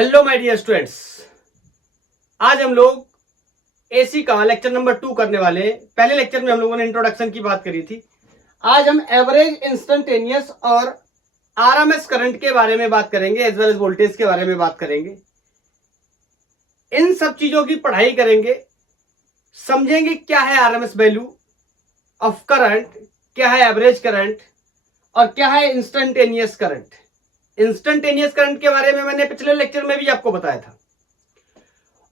Hello my dear students, आज हम लोग एसी का लेक्चर नंबर 2 करने वाले हैं। पहले लेक्चर में हम लोगों ने इंट्रोडक्शन की बात करी थी। आज हम एवरेज, इंस्टेंटेनियस और आरएमएस करंट के बारे में बात करेंगे, एज वेल एज वोल्टेज के बारे में बात करेंगे। इन सब चीजों की पढ़ाई करेंगे, समझेंगे क्या है आरएमएस वैल्यू ऑफ करंट, क्या है एवरेज करंट और क्या है इंस्टेंटेनियस करंट। इंस्टेंटेनियस करंट के बारे में मैंने पिछले लेक्चर में भी आपको बताया था।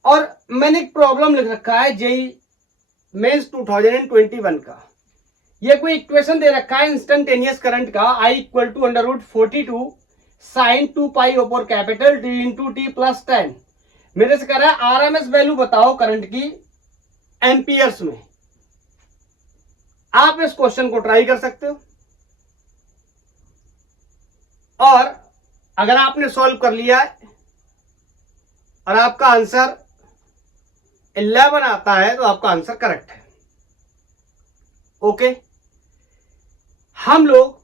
और मैंने एक प्रॉब्लम लिख रखा है जेई मेंस 2021 का। ये कोई इक्वेशन दे रखा है इंस्टेंटेनियस करंट का, I equal to √42 sine 2 pi over capital D into t plus 10। मेरे से कह रहा है आरएमएस वैल्यू बताओ करंट की एम्पियर्स में। आप इस क्वेश्चन को ट्राई कर सकते हो और अगर आपने सॉल्व कर लिया है और आपका आंसर 11 आता है तो आपका आंसर करेक्ट है। ओके, हम लोग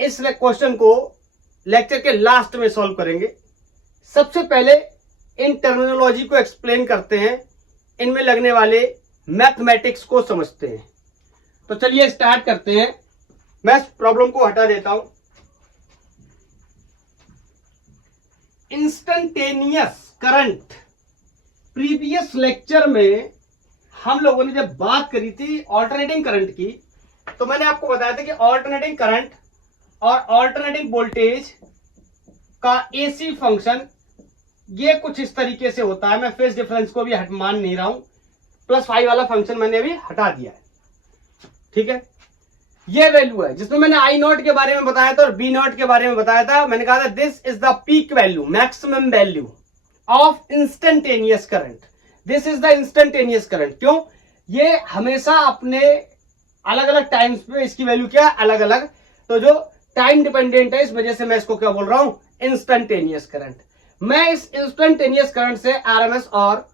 इस क्वेश्चन को लेक्चर के लास्ट में सॉल्व करेंगे। सबसे पहले इन टर्मिनोलॉजी को एक्सप्लेन करते हैं, इनमें लगने वाले मैथमेटिक्स को समझते हैं। तो चलिए स्टार्ट करते हैं। मैं इस प्रॉब्लम को हटा देता हूं। इंस्टेंटेनियस करंट, प्रीवियस लेक्चर में हम लोगों ने जब बात करी थी ऑल्टरनेटिंग करंट की, तो मैंने आपको बताया था कि ऑल्टरनेटिंग करंट और ऑल्टरनेटिंग वोल्टेज का एसी फंक्शन ये कुछ इस तरीके से होता है। मैं फेज डिफरेंस को भी मान नहीं रहा हूं, +5 वाला फंक्शन मैंने अभी हटा दिया है। ठीक है, ये वैल्यू है जिसमें मैंने आई नॉट के बारे में बताया था और बी नॉट के बारे में बताया था। मैंने कहा था this is the peak value, maximum value of instantaneous current. This is the instantaneous current. क्यों? ये हमेशा अपने अलग अलग टाइम्स पे इसकी वैल्यू क्या है, अलग अलग। तो जो टाइम डिपेंडेंट है इस वजह से मैं इसको क्या बोल रहा हूं, इंस्टेंटेनियस करंट। मैं इस इंस्टेंटेनियस करंट से आरएमएस और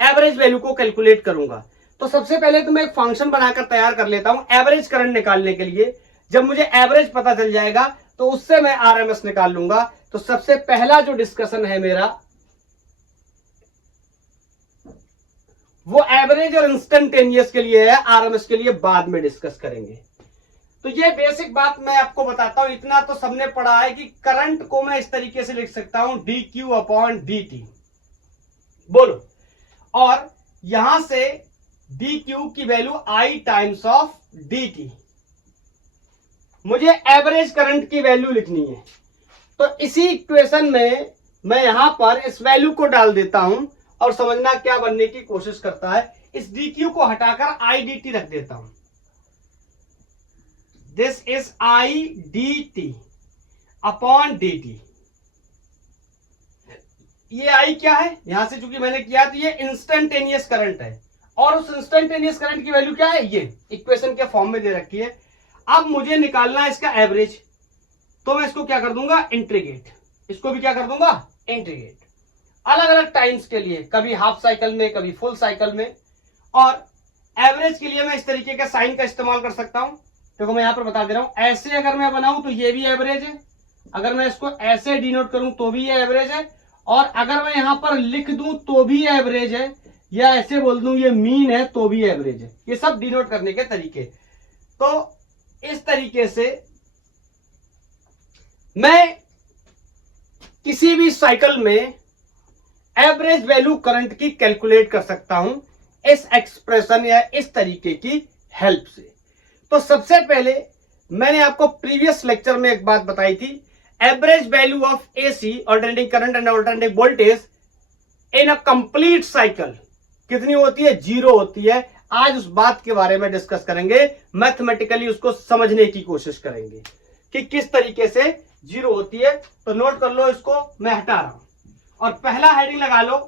एवरेज वैल्यू को कैलकुलेट करूंगा। तो सबसे पहले तो मैं एक फंक्शन बनाकर तैयार कर लेता हूं एवरेज करंट निकालने के लिए। जब मुझे एवरेज पता चल जाएगा तो उससे मैं आरएमएस निकाल लूंगा। तो सबसे पहला जो डिस्कशन है मेरा वो एवरेज और इंस्टेंटेनियस के लिए है, आरएमएस के लिए बाद में डिस्कस करेंगे। तो ये बेसिक बात मैं आपको बताता हूं। इतना तो सबने पढ़ा है कि करंट को मैं इस तरीके से लिख सकता हूं dq/dt। बोलो, और यहां से dq की value I times of dt। मुझे एवरेज करंट की वैल्यू लिखनी है, तो इसी इक्वेशन में मैं यहां पर इस वैल्यू को डाल देता हूं और समझना क्या बनने की कोशिश करता है। इस dq को हटाकर I dt रख देता हूं। दिस इज I dt अपॉन dt। ये I क्या है, यहां से चूंकि मैंने किया तो ये इंस्टेंटेनियस करंट है और उस इंस्टेंटेनियस करंट की वैल्यू क्या है, ये इक्वेशन के फॉर्म में दे रखी है। अब मुझे निकालना है इसका एवरेज, तो मैं इसको क्या कर दूंगा, इंटीग्रेट। इसको भी क्या कर दूंगा, इंटीग्रेट। अलग अलग टाइम्स के लिए, कभी हाफ साइकिल में, कभी फुल साइकिल में। और एवरेज के लिए मैं इस तरीके का साइन का इस्तेमाल कर सकता हूं। देखो मैं यहां पर बता दे रहा हूं, ऐसे अगर मैं बनाऊं तो ये भी एवरेज है, अगर मैं इसको ऐसे डिनोट करूं तो भी ये एवरेज है, और अगर मैं यहां पर लिख दूं तो भी एवरेज है, या ऐसे बोल दूं ये मीन है तो भी एवरेज है। ये सब डिनोट करने के तरीके। तो इस तरीके से मैं किसी भी साइकिल में एवरेज वैल्यू करंट की कैलकुलेट कर सकता हूं इस एक्सप्रेशन या इस तरीके की हेल्प से। तो सबसे पहले मैंने आपको प्रीवियस लेक्चर में एक बात बताई थी, average value of AC, alternating current and alternating voltage in a complete cycle कितनी होती है, 0 होती है। आज उस बात के बारे में डिस्कस करेंगे, मैथमेटिकली उसको समझने की कोशिश करेंगे कि किस तरीके से 0 होती है। तो नोट कर लो, इसको मैं हटा रहा हूं और पहला हेडिंग लगा लो,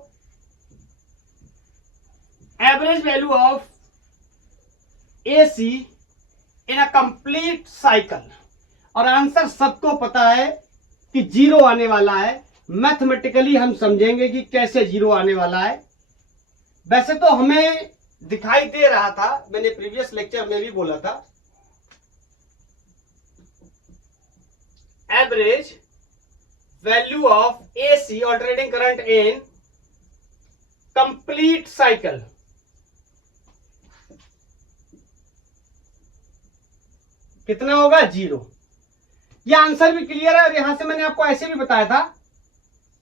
average value of AC in a complete cycle. और आंसर सबको पता है कि 0 आने वाला है। मैथमेटिकली हम समझेंगे कि कैसे 0 आने वाला है। वैसे तो हमें दिखाई दे रहा था, मैंने प्रीवियस लेक्चर में भी बोला था, average value of AC alternating current in complete cycle. कितना होगा? 0। ये आंसर भी क्लियर है और यहां से मैंने आपको ऐसे भी बताया था,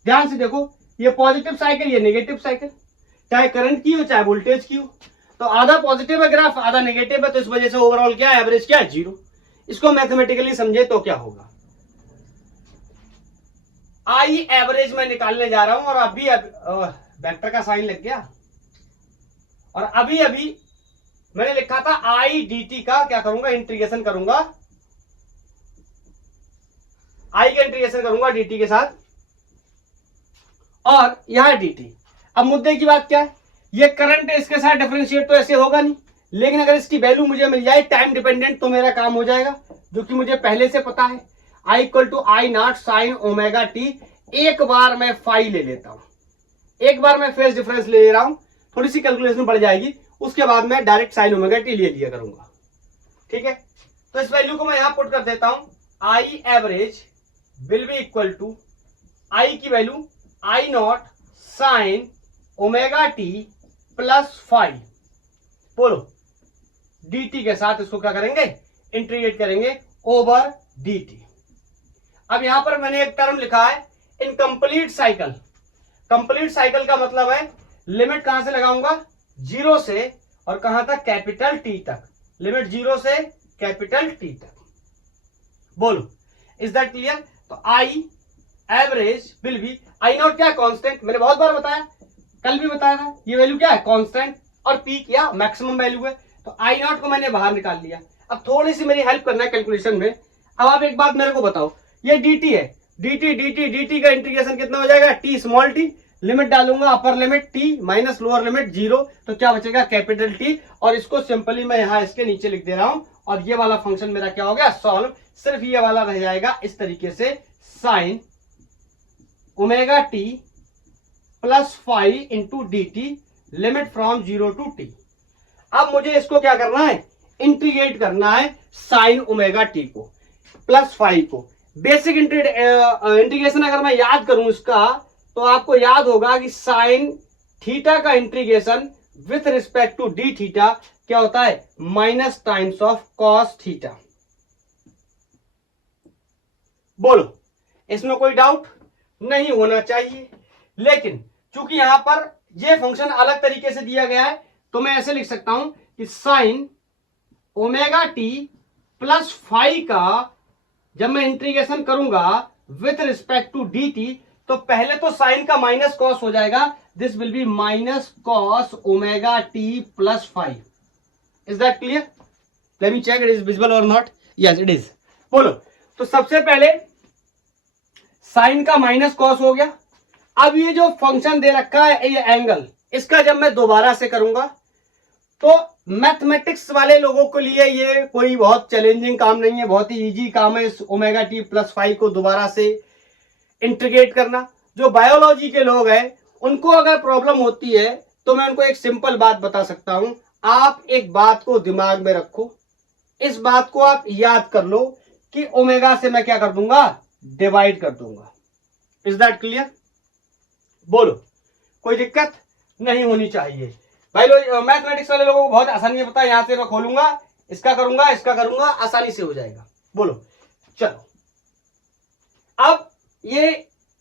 ध्यान से देखो, ये पॉजिटिव साइकिल, ये नेगेटिव साइकिल, चाहे करंट की हो चाहे वोल्टेज की हो, तो आधा पॉजिटिव है ग्राफ, आधा नेगेटिव है, तो इस वजह से ओवरऑल क्या है, एवरेज क्या है? 0। इसको मैथमेटिकली समझे तो क्या होगा, आई एवरेज मैं निकालने जा रहा हूं और अभी वेक्टर का साइन लग गया, और अभी अभी मैंने लिखा था आई dt का क्या करूंगा, इंटीग्रेशन करूंगा, आई का इंटीग्रेशन करूंगा dt के साथ, और यहां dt। अब मुद्दे की बात क्या है, ये करंट इसके साथ डिफरेंशिएट तो ऐसे होगा नहीं, लेकिन अगर इसकी वैल्यू मुझे मिल जाए टाइम डिपेंडेंट तो मेरा काम हो जाएगा, जो कि मुझे पहले से पता है, I equal to I naught sine omega t. एक बार मैं फाई ले लेता हूं, एक बार मैं फेज डिफरेंस ले रहा हूं, थोड़ी सी कैलकुलेशन बढ़ जाएगी, उसके बाद मैं डायरेक्ट साइन ओमेगा टी ले लिया करूंगा। ठीक है, तो इस वैल्यू को मैं यहां पुट कर देता हूं, I average will be equal to I की value I naught sine omega t plus five, बोलो dt के साथ इसको क्या करेंगे, इंटीग्रेट करेंगे ओवर dt। अब यहां पर मैंने एक टर्म लिखा है in complete cycle. Complete cycle का मतलब है लिमिट कहां से लगाऊंगा, 0 से, और कहां तक, कैपिटल T तक, लिमिट 0 से कैपिटल T तक। बोलो इज दैट क्लियर? तो I average will be, I naught क्या, कांस्टेंट, मैंने बहुत बार बताया, कल भी बताया था, ये वैल्यू क्या है, कांस्टेंट, और पी क्या मैक्सिमम वैल्यू है, तो आई नॉट को मैंने बाहर निकाल लिया। अब थोड़ी सी मेरी हेल्प करना है कैलकुलेशन में। अब आप एक बात मेरे को बताओ, ये dt है, dt का इंटीग्रेशन कितना हो जाएगा, t स्मॉल t, लिमिट डालूंगा upper limit t minus lower limit 0, तो क्या बचेगा, कैपिटल T, और इसको सिंपली मैं यहां इसके नीचे लिख दे रहा हूं, और ये वाला फंक्शन मेरा क्या हो गया, सॉल्व। सिर्फ ये वाला रह जाएगा इस तरीके से, sine omega t plus five into d t, limit from 0 to t। अब मुझे इसको क्या करना है, इंटीग्रेट करना है साइन ओमेगा टी को प्लस फाइव को। बेसिक इंटीग्रेशन अगर मैं याद करूं इसका, तो आपको याद होगा कि साइन थीटा का integration with respect to d theta क्या होता है, minus times of cos theta. बोलो इसमें कोई डाउट नहीं होना चाहिए, लेकिन चूंकि यहां पर यह फंक्शन अलग तरीके से दिया गया है, तो मैं ऐसे लिख सकता हूं कि sine omega t plus five का जब मैं इंटीग्रेशन करूंगा with respect to d t, तो पहले तो साइन का माइनस कॉस हो जाएगा, this will be minus cos omega t plus five. Is that clear? Let me check it is visible और नॉट। Yes it is. बोलो, तो सबसे पहले साइन का माइनस कॉस हो गया। अब ये जो फंक्शन दे रखा है ये एंगल, इसका जब मैं दोबारा से करूंगा, तो मैथमेटिक्स वाले लोगों के लिए ये कोई बहुत चैलेंजिंग काम नहीं है, बहुत ही इजी काम है इस ओमेगा टी प्लस फाइव को दोबारा से इंटीग्रेट करना। जो बायोलॉजी के लोग हैं उनको अगर प्रॉब्लम होती है, तो मैं उनको एक सिंपल बात बता सकता हूं। आप एक बात को दिमाग में रखो, इस बात को आप याद कर लो कि ओमेगा से मैं क्या कर दूंगा, डिवाइड कर दूंगा। Is that clear? बोलो, कोई दिक्कत नहीं होनी चाहिए भाई लोग। मैथमेटिक्स वाले लोगों को बहुत आसानी है पता है, यहां से मैं खोलूंगा, इसका करूंगा, आसानी से हो जाएगा। बोलो चलो, अब ये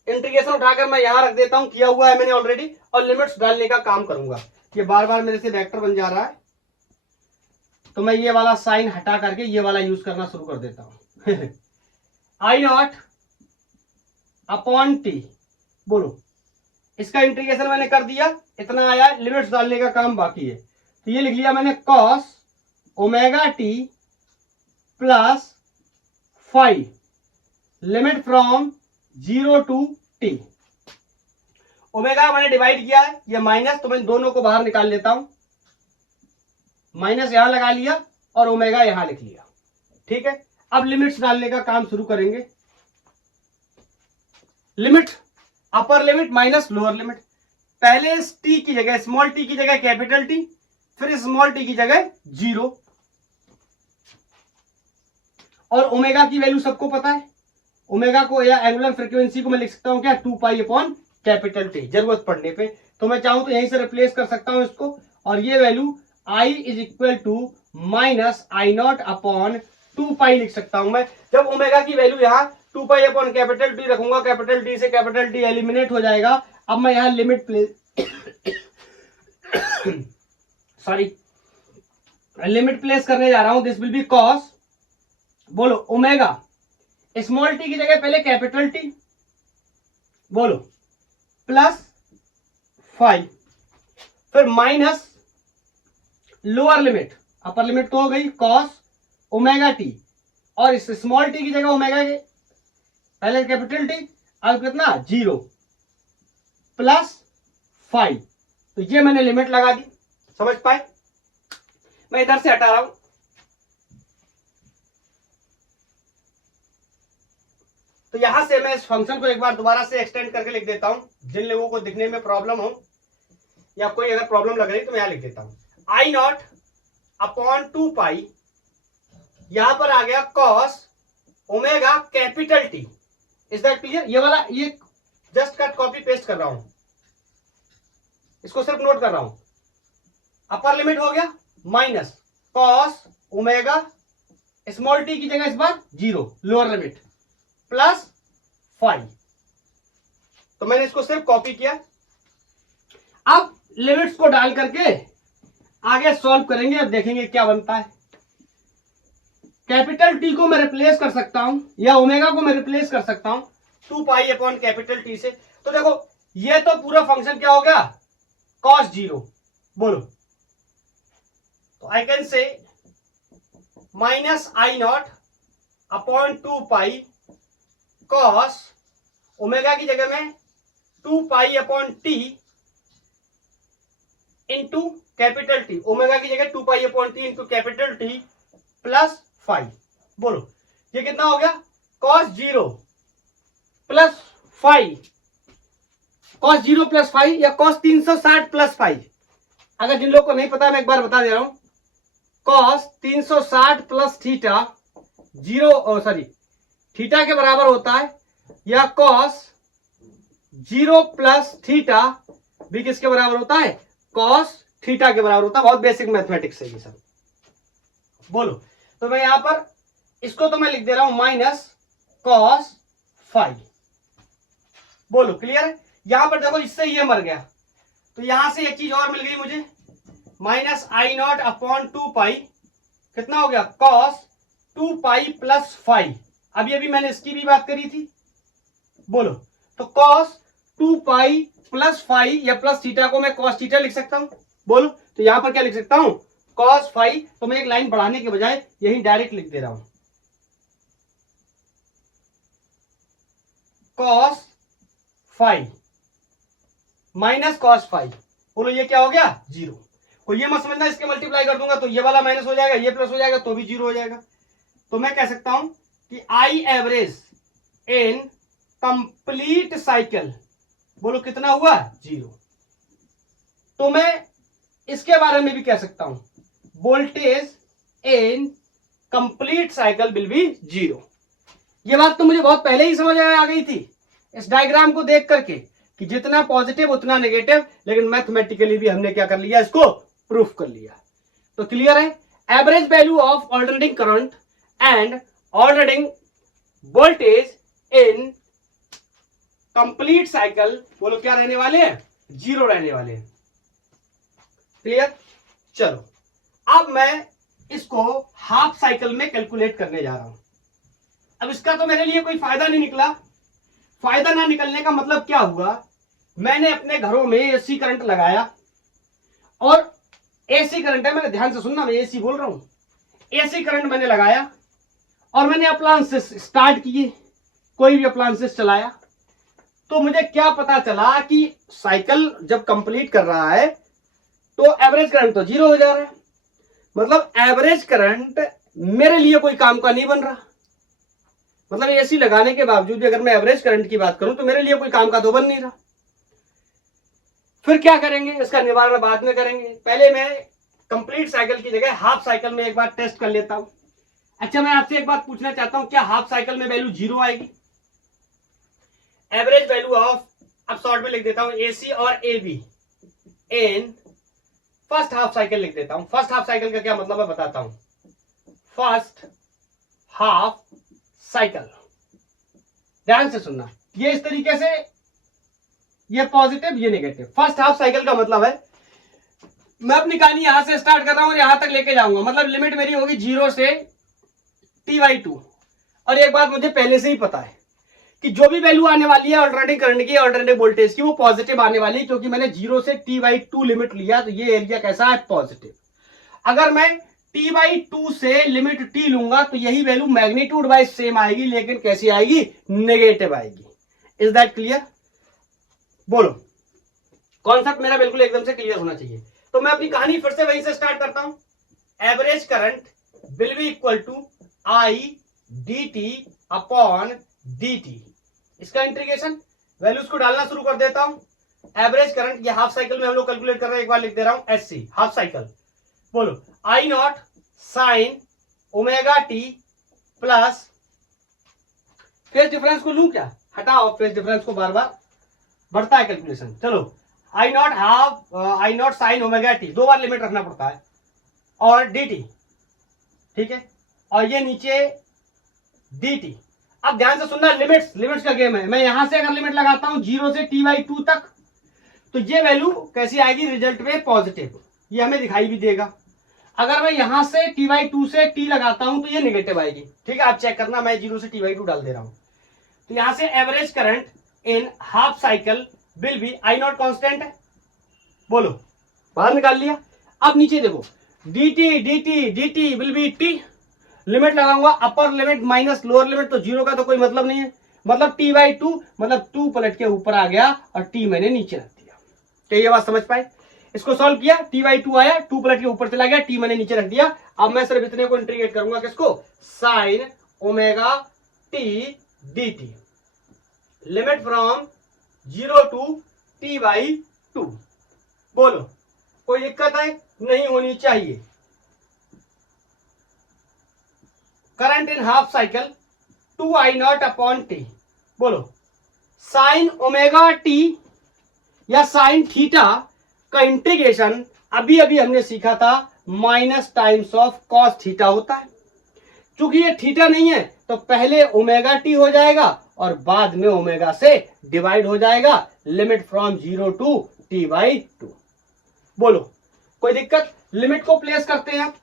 इंटीग्रेशन उठाकर मैं यहां रख देता हूं, किया हुआ है मैंने ऑलरेडी, और लिमिट्स डालने का काम करूंगा। ये बार बार मेरे से वेक्टर बन जा रहा है, तो मैं ये वाला साइन हटा करके ये वाला यूज करना शुरू कर देता हूं। आई नॉट अपॉन टी। बोलो, इसका इंटीग्रेशन मैंने कर दिया, इतना आया, लिमिट्स डालने का काम बाकी है, तो ये लिख लिया मैंने cos omega t plus five, limit from 0 to t. Omega मैंने डिवाइड किया है, ये माइनस, तो मैं दोनों को बाहर निकाल लेता हूं, माइनस यहां लगा लिया और ओमेगा यहां लिख लिया। ठीक है, अब लिमिट्स डालने का काम शुरू करेंगे। लिमिट, अपर लिमिट माइनस लोअर लिमिट, पहले इस टी की जगह, स्मॉल टी की जगह कैपिटल टी, फिर स्मॉल टी की जगह 0, और ओमेगा की वैल्यू सबको पता है, ओमेगा को या एंगुलर फ्रीक्वेंसी को मैं लिख सकता हूं क्या, 2 पाई अपॉन कैपिटल टी, जरूरत पड़ने पे। तो मैं चाहूं तो यहीं से रिप्लेस कर सकता हूं इसको, और ये value I is equal to minus I not upon 2 pi लिख सकता हूं मैं। जब ओमेगा की वैल्यू यहाँ 2 पाई अपॉन कैपिटल टी रखूंगा, कैपिटल टी से कैपिटल टी एलिमिनेट हो जाएगा। अब मैं यहाँ limit place sorry limit place करने जा रहा हूं। दिस विल बी कॉस, बोलो ओमेगा स्मॉल टी की जगह पहले कैपिटल टी, बोलो प्लस 5, फिर minus lower limit, upper limit तो हो गई कॉस ओमेगा टी, और इस स्मॉल टी की जगह ओमेगा के पहले कैपिटल टी, अब कितना 0 प्लस 5। तो ये मैंने लिमिट लगा दी, समझ पाए। मैं इधर से हटा रहा हूं, तो यहां से मैं इस फंक्शन को एक बार दोबारा से एक्सटेंड करके लिख देता हूं। जिन लोगों को दिखने में प्रॉब्लम हो या कोई अगर प्रॉब्लम लग रही तो मैं यहां लिख देता हूं, आई नॉट अपॉन 2 पाई, यहां पर आ गया cos omega capital T. Is that clear? ये वाला ये जस्ट कट कॉपी पेस्ट कर रहा हूं, इसको सिर्फ नोट कर रहा हूं। अपर लिमिट हो गया minus cos omega small T की जगह इस बार 0 लोअर लिमिट प्लस 5। तो मैंने इसको सिर्फ कॉपी किया। अब लिमिट्स को डाल करके आगे सॉल्व करेंगे, अब देखेंगे क्या बनता है। कैपिटल टी को मैं रिप्लेस कर सकता हूं या ओमेगा को मैं रिप्लेस कर सकता हूं 2 पाई अपॉन कैपिटल टी से। तो देखो ये तो पूरा फंक्शन क्या हो गया, कॉस 0, बोलो। तो आई कैन से minus I not upon 2 pi cos omega की जगह में 2 pi upon t into capital T, omega की जगह 2 pi upon t into capital T plus 5। बोलो ये कितना हो गया, कॉस 0 प्लस 5, कॉस 0 प्लस 5 या कॉस 360 प्लस 5। अगर जिन लोग को नहीं पता मैं एक बार बता दे रहा हूं, cos 360 plus theta 0 sorry theta के बराबर होता है, या कॉस 0 प्लस थीटा भी किसके बराबर होता है, कॉस थीटा के बराबर होता है। बहुत बेसिक मैथमेटिक्स है ये सब, बोलो। तो मैं यहां पर इसको तो मैं लिख दे रहा हूं माइनस कॉस 5, बोलो क्लियर है। यहां पर देखो इससे ये मर गया, तो यहां से एक चीज और मिल गई मुझे, माइनस आई नॉट अपॉन 2 पाई, कितना हो गया कॉस 2 पाई प्लस 5। अभी अभी मैंने इसकी भी बात करी थी, बोलो। तो कॉस 2 पाई प्लस 5 या प्लस थीटा को मैं कॉस थीटा लिख सकता हूं, बोलो। तो यहां पर क्या लिख सकता हूं, कॉस 5। तो मैं एक लाइन बढ़ाने के बजाय यही डायरेक्ट लिख दे रहा हूं, कॉस 5 माइनस कॉस 5। बोलो ये क्या हो गया 0। कोई ये मत समझना इसके मल्टीप्लाई कर दूंगा तो ये वाला माइनस हो जाएगा, ये प्लस हो जाएगा तो भी 0 हो जाएगा। तो मैं कह सकता हूं कि I average in complete cycle, बोलो कितना हुआ 0। तो मैं इसके बारे में भी कह सकता हूं, voltage in complete cycle will B 0। ये बात तो मुझे बहुत पहले ही समझ आ गई थी इस डायग्राम को देख करके कि जितना पॉजिटिव उतना नेगेटिव, लेकिन मैथमेटिकली भी हमने क्या कर लिया, इसको प्रूफ कर लिया। तो क्लियर है, average value of alternating current and alternating voltage in complete cycle, बोलो क्या रहने वाले हैं, 0 रहने वाले हैं। क्लियर। चलो अब मैं इसको हाफ साइकिल में कैलकुलेट करने जा रहा हूं। अब इसका तो मेरे लिए कोई फायदा नहीं निकला। फायदा ना निकलने का मतलब क्या हुआ, मैंने अपने घरों में एसी करंट लगाया, और एसी करंट है, मैंने ध्यान से सुनना, मैं एसी बोल रहा हूं, एसी करंट मैंने लगाया और मैंने अप्लायंसेस स्टार्ट किए, कोई भी अप्लायंसेस चलाया। तो मुझे क्या पता चला कि साइकिल जब कंप्लीट कर रहा है तो एवरेज करंट तो 0 हो जा रहा है, मतलब एवरेज करंट मेरे लिए कोई काम का नहीं बन रहा। मतलब एसी लगाने के बावजूद भी अगर मैं एवरेज करंट की बात करूं तो मेरे लिए कोई काम का तो बन नहीं रहा। फिर क्या करेंगे, इसका निवारण बाद में करेंगे। पहले मैं कंप्लीट साइकिल की जगह हाफ साइकिल में एक बार टेस्ट कर लेता हूं। अच्छा मैं आपसे एक बात पूछना चाहता हूं, क्या हाफ साइकिल में वैल्यू 0 आएगी? एवरेज वैल्यू ऑफ, अब शॉर्ट में लिख देता हूं AC और AB in first half cycle लिख देता हूं। फर्स्ट हाफ साइकिल का क्या मतलब है बताता हूं। फर्स्ट हाफ साइकिल, ध्यान से सुनना, ये इस तरीके से, ये पॉजिटिव ये नेगेटिव। फर्स्ट हाफ साइकिल का मतलब है मैं अपनी कहानी यहां से स्टार्ट कर रहा हूं और यहां तक लेके जाऊंगा, मतलब लिमिट मेरी होगी 0 से T/2। और एक बात मुझे पहले से ही पता है कि जो भी वैल्यू आने वाली है अल्टरनेटिंग करंट की, अल्टरनेटिव वोल्टेज की, वो पॉजिटिव आने वाली है, क्योंकि मैंने 0 से T/2 लिमिट लिया, तो ये एरिया कैसा है, पॉजिटिव। अगर मैं T/2 से लिमिट T लूंगा तो यही वैल्यू मैग्नीट्यूड वाइज सेम आएगी, लेकिन कैसी आएगी, नेगेटिव आएगी। Is that clear? बोलो, कॉन्सेप्ट मेरा बिल्कुल एकदम से क्लियर होना चाहिए। तो मैं अपनी कहानी फिर से वहीं से स्टार्ट करता हूं। Average current will be equal to I dt अपॉन dt। इसका इंटीग्रेशन वैल्यूज को डालना शुरू कर देता हूं। एवरेज करंट, ये हाफ साइकिल में हम लोग कैलकुलेट कर रहे हैं, एक बार लिख दे रहा हूं SC, हाफ साइकिल। बोलो, I not sine omega t plus, phase difference को लूं क्या, हटाओ फेज डिफरेंस को, बार बार बढ़ता है कैलकुलेशन। चलो, I naught sine omega t, 2 बार लिमिट रखना पड़ता है, और dt, ठीक है, और ये नीचे dt। अब ध्यान से सुनना, लिमिट्स का गेम है। मैं यहां से अगर लिमिट लगाता हूं 0 से T/2 तक, तो ये वैल्यू कैसी आएगी, रिजल्ट में पॉजिटिव, ये हमें दिखाई भी देगा। अगर मैं यहां से T/2 से T लगाता हूं तो ये नेगेटिव आएगी, ठीक है, आप चेक करना, मैं 0 से T/2 डाल दे रहा हूं। तो यहां से average current in half cycle will be, I naught constant है, बोलो, बाहर निकाल लिया। अब नीचे देखो, dt will be T, limit लगाऊंगा, upper limit minus lower limit, तो 0 का तो कोई मतलब नहीं है, मतलब T/2, मतलब 2 पलट के ऊपर आ गया और T मैंने नीचे रख दिया। तो ये बात समझ पाए? इसको सॉल्व किया, T/2 आया, 2 पलट के ऊपर चला गया, T मैंने नीचे रख दिया। अब मैं सिर्फ इतने को इंटीग्रेट करूंगा, किसको, sine omega T dt, limit from 0 to T/2। बोलो, कोई दिक्कत है? नहीं होनी चाहिए। Current in half cycle 2I not upon t. बोलो, साइन ओमेगा टी या साइन थीटा का इंटीग्रेशन अभी अभी हमने सीखा था, minus times of cos theta होता है। चूंकि ये थीटा नहीं है तो पहले ओमेगा टी हो जाएगा और बाद में ओमेगा से डिवाइड हो जाएगा, लिमिट फ्रॉम 0 टू T/2। बोलो, कोई दिक्कत? लिमिट को प्लेस करते हैं।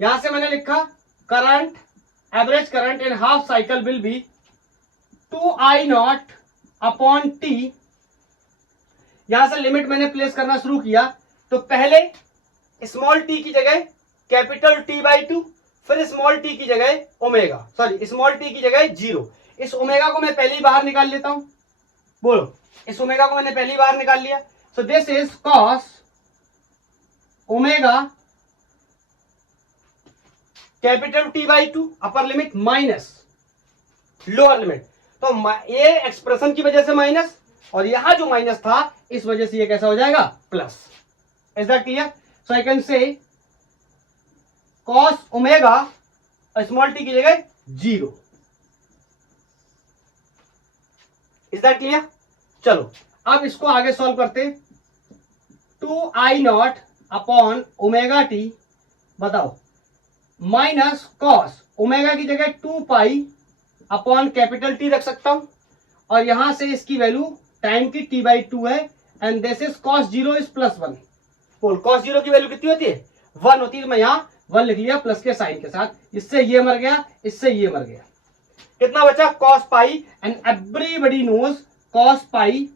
यहां से मैंने लिखा current, average current in half cycle will B 2I not upon T. यहां से लिमिट मैंने प्लेस करना शुरू किया, तो पहले स्मॉल टी की जगह कैपिटल T/2, फिर स्मॉल टी की जगह ओमेगा, सॉरी स्मॉल टी की जगह 0। इस ओमेगा को मैं पहले ही बाहर निकाल लेता हूं। बोलो, इस ओमेगा को मैंने पहले ही बाहर निकाल लिया। So this is cos omega capital T/2, upper limit minus lower limit. तो ये एक्सप्रेशन की वजह से माइनस, और यहां जो माइनस था इस वजह से ये कैसा हो जाएगा, plus. Is that clear? So I can से कॉस ओमेगा स्मॉल टी की जगह 0। Is that clear? चलो, अब इसको आगे सॉल्व करते। 2I not upon omega T, बताओ, माइनस कॉस ओमेगा की जगह 2 अपॉन कैपिटल टी रख सकता हूं, और यहां से इसकी वैल्यू टाइम की T/2 है, and this is cos 0 is +1। बोल, कॉस 0 की वैल्यू कितनी होती है, 1 होती है। मैं यहां 1 लिख लिया प्लस के साइन के साथ, इससे ये मर गया, इससे ये मर गया, कितना बचा, cos pi. And everybody knows cos pi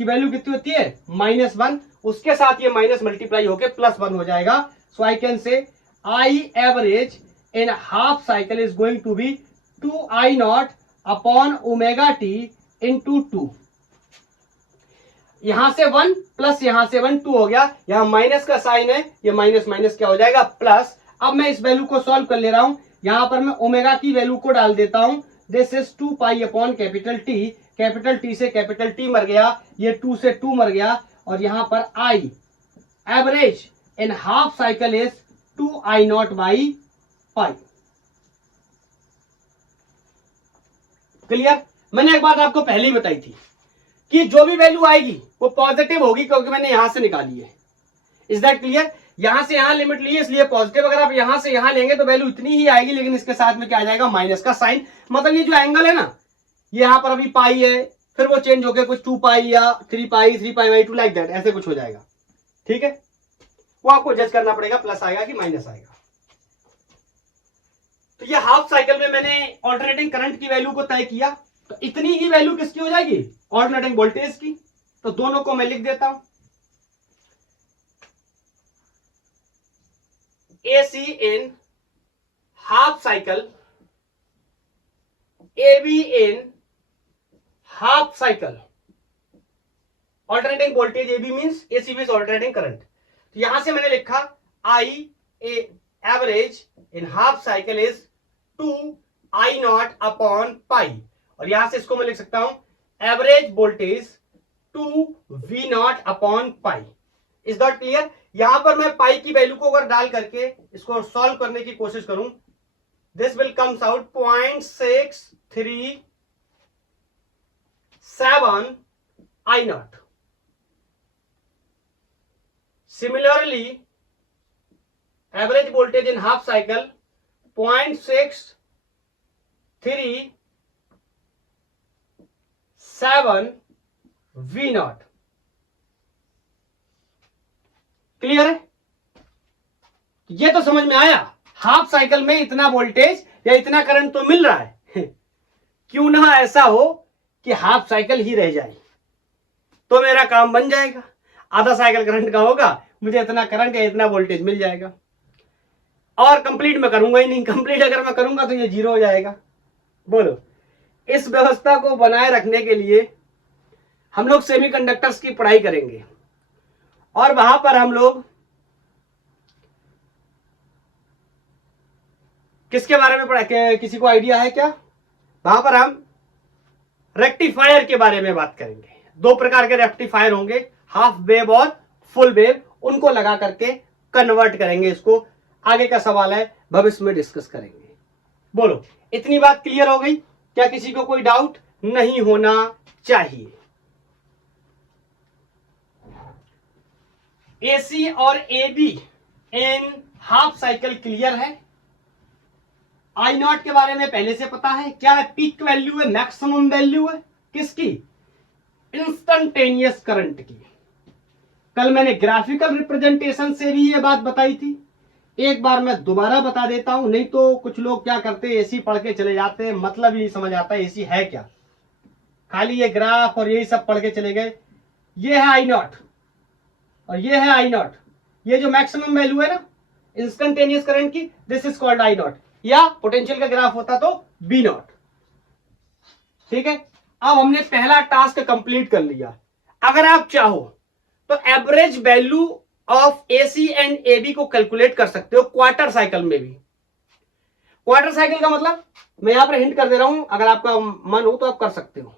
की वैल्यू कितनी होती है, -1। उसके साथ ये माइनस मल्टीप्लाई होकर +1 हो जाएगा। So I can say I average in half cycle is going to be 2I not upon omega T into 2। यहां से 1 प्लस यहां से 1, 2 हो गया। यहां माइनस का साइन है, ये माइनस माइनस क्या हो जाएगा, प्लस। अब मैं इस वैल्यू को सॉल्व कर ले रहा हूं, यहां पर मैं ओमेगा की वैल्यू को डाल देता हूं। This is 2 upon capital T, capital T से कैपिटल टी मर गया, ये 2 से 2 मर गया, और यहां पर I average in half cycle is 2I not by pi. Clear? मैंने एक बात आपको पहले ही बताई थी कि जो भी वैल्यू आएगी वो पॉजिटिव होगी, क्योंकि मैंने यहां से निकाली है। Is that clear? यहां से यहां लिमिट ली है इसलिए पॉजिटिव। अगर आप यहां से यहां लेंगे तो वैल्यू इतनी ही आएगी, लेकिन इसके साथ में क्या आ जाएगा, माइनस का साइन। मतलब ये जो एंगल है ना, यहां पर अभी पाई है, फिर वो चेंज होकर कुछ 2 पाई या 3 पाई, 3 पाई बाई 2 लाइक दैट, ऐसे कुछ हो जाएगा। ठीक है, वो आपको जज करना पड़ेगा, प्लस आएगा कि माइनस आएगा। तो ये हाफ साइकिल में मैंने ऑल्टरनेटिंग करंट की वैल्यू को तय किया, तो इतनी ही वैल्यू किसकी हो जाएगी, ऑल्टरनेटिंग वोल्टेज की। तो दोनों को मैं लिख देता हूं, AC in half cycle, AB in half cycle. Alternating voltage AB means AC means alternating current. तो यहां से मैंने लिखा I average in half cycle is 2 I naught upon pi, और यहां से इसको मैं लिख सकता हूं average voltage 2 V naught upon pi. Is that clear? यहां पर मैं पाई की वैल्यू को अगर डाल करके इसको सॉल्व करने की कोशिश करूं, this will comes out 0.637 I naught. Similarly, average voltage in half cycle 0.637 V naught. Clear है? ये तो समझ में आया, हाफ साइकिल में इतना वोल्टेज या इतना करंट तो मिल रहा है। क्यों ना ऐसा हो कि हाफ साइकिल ही रह जाए, तो मेरा काम बन जाएगा। आधा साइकिल करंट का होगा, मुझे इतना करंट या इतना वोल्टेज मिल जाएगा। और कंप्लीट मैं करूंगा ही नहीं, कंप्लीट अगर मैं करूंगा तो ये जीरो हो जाएगा। बोलो, इस व्यवस्था को बनाए रखने के लिए हम लोग सेमीकंडक्टर्स की पढ़ाई करेंगे, और वहां पर हम लोग किसके बारे में पढ़ा, किसी को आइडिया है क्या? वहां पर हम रेक्टिफायर के बारे में बात करेंगे। 2 प्रकार के रेक्टिफायर होंगे, हाफ वेव और फुल वेव, उनको लगा करके कन्वर्ट करेंगे इसको। आगे का सवाल है, भविष्य में डिस्कस करेंगे। बोलो, इतनी बात क्लियर हो गई? क्या किसी को कोई डाउट नहीं होना चाहिए? AC और AB इन हाफ साइकिल क्लियर है? I नॉट के बारे में पहले से पता है, क्या है, पीक वैल्यू है, मैक्सिमम वैल्यू है किसकी, इंस्टेंटेनियस करंट की। कल मैंने ग्राफिकल रिप्रेजेंटेशन से भी ये बात बताई थी, एक बार मैं दोबारा बता देता हूं, नहीं तो कुछ लोग क्या करते हैं, एसी पढ़ के चले जाते हैं, मतलब ही नहीं समझ आता एसी है क्या, खाली ये ग्राफ और यही सब पढ़ के चले गए। ये है I नॉट और ये है I नॉट, ये जो मैक्सिमम वैल्यू है ना इंस्टेंटेनियस करंट की, this is called I not, या पोटेंशियल का ग्राफ होता तो B नॉट। ठीक है, अब हमने पहला टास्क कंप्लीट कर लिया। अगर आप चाहो तो average value of AC and AB को कैलकुलेट कर सकते हो क्वार्टर साइकिल में भी। क्वार्टर साइकिल का मतलब मैं यहां पर हिंट कर दे रहा हूं, अगर आपका मन हो तो आप कर सकते हो।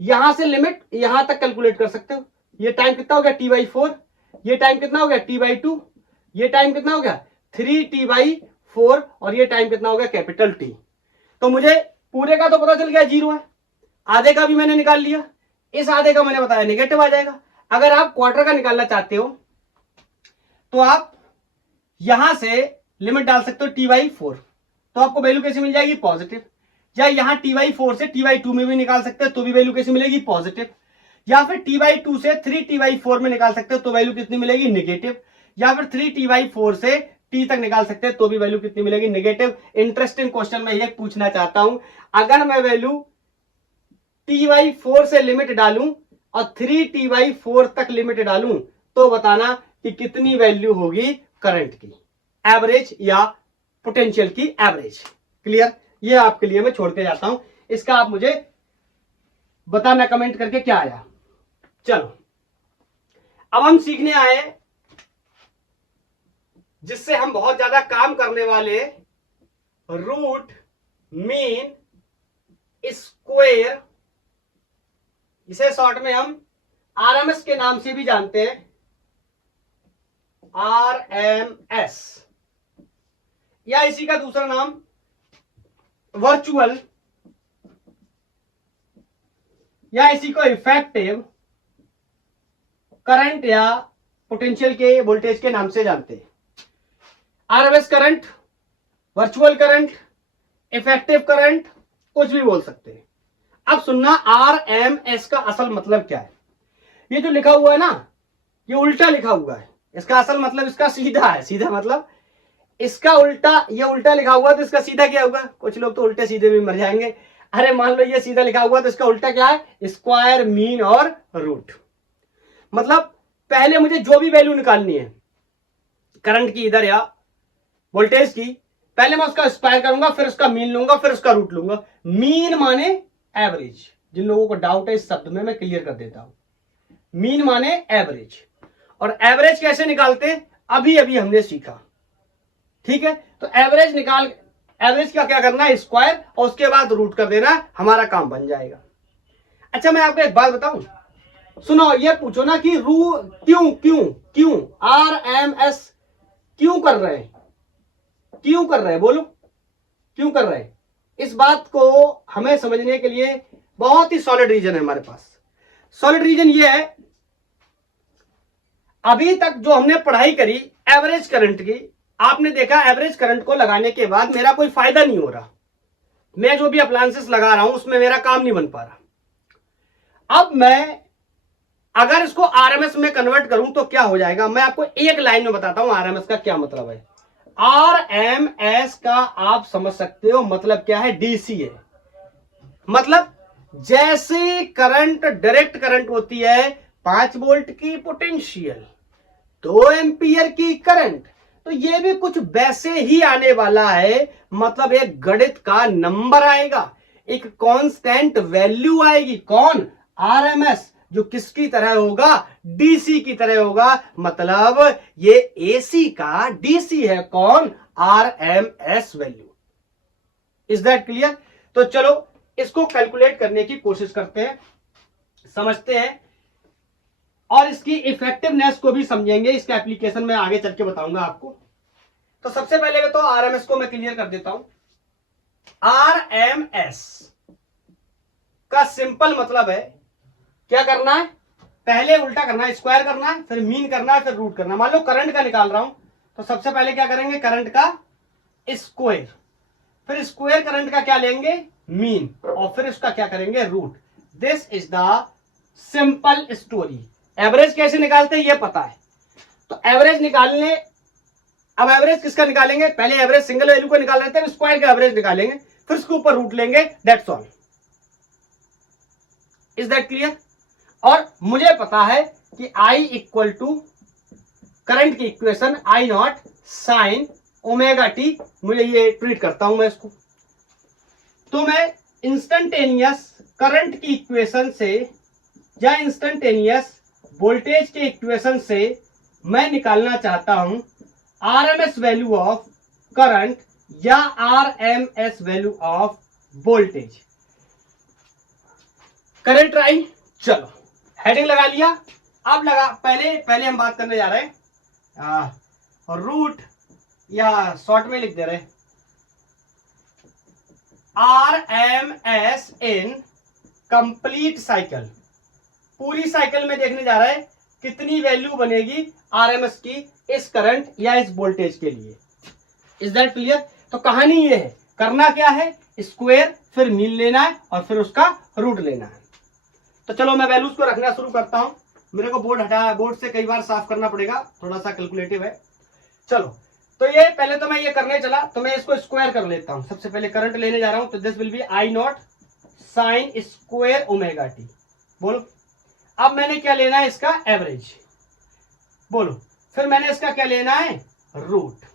यहां से लिमिट यहां तक कैलकुलेट कर सकते हो। ये टाइम कितना हो गया T/4, ये टाइम कितना हो गया T/2, ये टाइम कितना हो गया 3T/4, और ये टाइम कितना हो गया कैपिटल T। तो मुझे पूरे का तो पता चल गया 0 है, आधे का भी मैंने निकाल लिया, इस आधे का मैंने बताया नेगेटिव आ जाएगा। अगर आप क्वार्टर का निकालना चाहते हो तो आप यहां से लिमिट डाल सकते हो T/4, तो आपको वैल्यू कैसे मिल जाएगी, पॉजिटिव। या यहां T/4 से T/2 में भी निकाल सकते हो तो भी वैल्यू कैसे मिलेगी, पॉजिटिव। या फिर T/2 से 3T/4 में निकाल सकते हो तो वैल्यू कितनी मिलेगी, नेगेटिव। या फिर 3T/4 से T तक निकाल सकते हैं तो भी वैल्यू कितनी मिलेगी, नेगेटिव। इंटरेस्टिंग क्वेश्चन मैं ये पूछना चाहता हूं, अगर मैं वैल्यू T/4 से लिमिट डालूं और 3T/4 तक लिमिट डालूं तो बताना कि कितनी वैल्यू होगी करंट की, एवरेज या पोटेंशियल की एवरेज। क्लियर? ये आपके लिए मैं छोड़ के जाता हूं, इसका आप मुझे बताना कमेंट करके क्या आया। चलो अब हम सीखने आए जिससे हम बहुत ज्यादा काम करने वाले, रूट मीन स्क्वायर, इसे शॉर्ट में हम RMS के नाम से भी जानते हैं, RMS, या इसी का दूसरा नाम वर्चुअल या इसी को इफेक्टिव करंट या पोटेंशियल के वोल्टेज के नाम से जानते हैं। RMS current, virtual current, effective current, कुछ भी बोल सकते हैं। अब सुनना, आरएमएस का असल मतलब क्या है। ये जो लिखा हुआ है ना, ये उल्टा लिखा हुआ है। इसका असल मतलब इसका सीधा है, सीधा मतलब इसका उल्टा, ये उल्टा लिखा हुआ तो इसका सीधा क्या होगा। कुछ लोग तो उल्टे सीधे में मर जाएंगे। अरे मान लो ये सीधा लिखा हुआ तो इसका उल्टा क्या है, स्क्वायर, मीन और रूट। मतलब पहले मुझे जो भी वैल्यू निकालनी है करंट की इधर या वोल्टेज की, पहले मैं उसका स्क्वायर करूंगा, फिर उसका मीन लूंगा, फिर उसका रूट लूंगा। मीन माने एवरेज। जिन लोगों को डाउट है इस शब्द में मैं क्लियर कर देता हूं। मीन माने एवरेज, और एवरेज कैसे निकालते हैं अभी अभी हमने सीखा। ठीक है, तो एवरेज निकाल, एवरेज का क्या करना है, स्क्वायर, और उसके बाद रूट कर देना, हमारा काम बन जाएगा। अच्छा मैं आपको एक बात बताऊं, सुनो, ये पूछो ना कि रू क्यों क्यों क्यों आरएमएस क्यों कर रहे हैं, क्यों कर रहे हैं, बोलो क्यों कर रहे हैं। इस बात को हमें समझने के लिए बहुत ही सॉलिड रीजन है हमारे पास। सॉलिड रीजन ये है, अभी तक जो हमने पढ़ाई करी एवरेज करंट की, आपने देखा एवरेज करंट को लगाने के बाद मेरा कोई फायदा नहीं हो रहा। मैं जो भी अप्लायंसेस लगा रहा हूं उसमें मेरा काम नहीं बन पा रहा। अब मैं अगर इसको आरएमएस में कन्वर्ट करूं तो क्या हो जाएगा, मैं आपको एक लाइन में बताता हूं आरएमएस का क्या मतलब है। आरएमएस का आप समझ सकते हो मतलब क्या है, डीसी है। मतलब जैसे करंट, डायरेक्ट करंट होती है 5 वोल्ट की पोटेंशियल, 2 एम्पियर की करंट, तो ये भी कुछ वैसे ही आने वाला है। मतलब एक गणित का नंबर आएगा, एक कांस्टेंट वैल्यू आएगी। कौन, आरएमएस, जो किसकी तरह होगा, डीसी की तरह होगा। मतलब ये एसी का डीसी है। कौन, RMS value. Is that clear. तो चलो इसको कैलकुलेट करने की कोशिश करते हैं, समझते हैं, और इसकी इफेक्टिवनेस को भी समझेंगे। इसका एप्लीकेशन मैं आगे चल के बताऊंगा आपको। तो सबसे पहले तो आरएमएस को मैं क्लियर कर देता हूं। आरएमएस का सिंपल मतलब है, क्या करना है, पहले उल्टा करना है, स्क्वायर करना है, फिर मीन करना है, फिर रूट करना है। मान लो करंट का निकाल रहा हूं तो सबसे पहले क्या करेंगे, करंट का स्क्वायर, फिर स्क्वायर करंट का क्या लेंगे, मीन, और फिर उसका क्या करेंगे, root. This is the simple story. Average कैसे निकालते हैं ये पता है, तो एवरेज निकालने, अब एवरेज किसका निकालेंगे, पहले एवरेज सिंगल वैल्यू को निकाल लेते हैं, स्क्वायर का एवरेज निकालेंगे, फिर उसके ऊपर रूट लेंगे, that's all. Is that clear. और मुझे पता है कि I इक्वल टू करंट की equation I not sine omega t, मुझे ये ट्रीट करता हूं मैं इसको। तो मैं इंस्टेंटेनियस करंट की इक्वेशन से या इंस्टेंटेनियस वोल्टेज के इक्वेशन से मैं निकालना चाहता हूं आरएमएस वैल्यू ऑफ करंट या आरएमएस वैल्यू ऑफ वोल्टेज। करें ट्राई। चलो हेडिंग लगा लिया, अब लगा, पहले हम बात करने जा रहे हैं रूट, या शॉर्ट में लिख दे रहे आरएमएस इन कंप्लीट साइकिल। पूरी साइकिल में देखने जा रहे हैं कितनी वैल्यू बनेगी आरएमएस की इस करंट या इस वोल्टेज के लिए। Is that clear. तो कहानी ये है, करना क्या है, स्क्वायर, फिर मीन लेना है, और फिर उसका रूट लेना है। तो चलो मैं वैल्यूज को रखना शुरू करता हूं। मेरे को बोर्ड से कई बार साफ करना पड़ेगा, थोड़ा सा कैलकुलेटिव है। चलो तो ये पहले तो मैं ये करने चला, तो मैं इसको स्क्वायर कर लेता हूं। सबसे पहले करंट लेने जा रहा हूं, तो this will be I not sign square omega T. बोलो अब मैंने क्या लेना है, इसका एवरेज। बोलो फिर मैंने इसका क्या लेना है, रूट।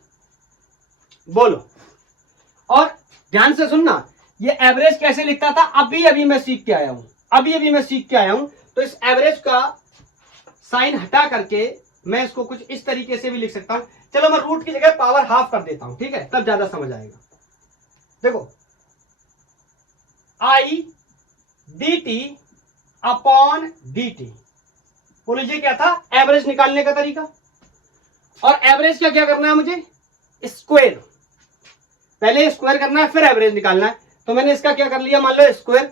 बोलो, और ध्यान से सुनना, ये एवरेज कैसे लिखता था अभी मैं सीख के आया हूं। तो इस एवरेज का साइन हटा करके मैं इसको कुछ इस तरीके से भी लिख सकता हूं। चलो मैं रूट की जगह पावर हाफ कर देता हूं, ठीक है, तब ज्यादा समझ आएगा। देखो I dt अपॉन dt, बोलो ये क्या था, एवरेज निकालने का तरीका। और एवरेज का क्या करना है मुझे, स्क्वायर, पहले स्क्वायर करना है फिर एवरेज निकालना है। तो मैंने इसका क्या कर लिया, मान लो स्क्वायर,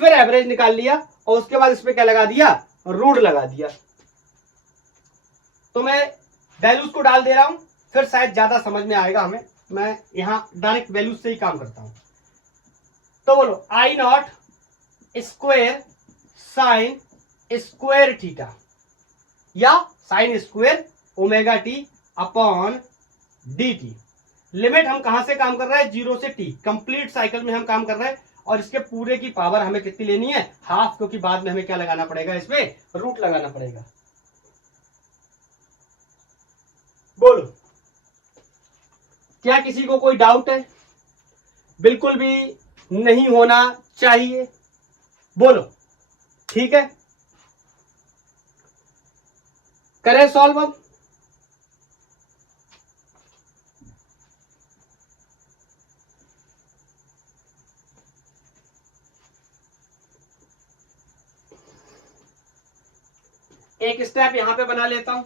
फिर एवरेज निकाल लिया, और उसके बाद इस पे क्या लगा दिया, रूट लगा दिया। तो मैं वैल्यूज को डाल दे रहा हूं, फिर शायद ज्यादा समझ में आएगा हमें। मैं यहां डायरेक्ट वैल्यूज से ही काम करता हूं। तो बोलो I not square sine square theta या sine square omega t upon d t. Limit हम कहां से काम कर रहे हैं, 0 से t, कंप्लीट साइकिल में हम काम कर रहे हैं। और इसके पूरे की पावर हमें कितनी लेनी है, हाफ, क्योंकि बाद में हमें क्या लगाना पड़ेगा, इसमें रूट लगाना पड़ेगा। बोलो क्या किसी को कोई डाउट है? बिल्कुल भी नहीं होना चाहिए। बोलो ठीक है, करें सॉल्व अब। एक स्टेप यहां पे बना लेता हूं।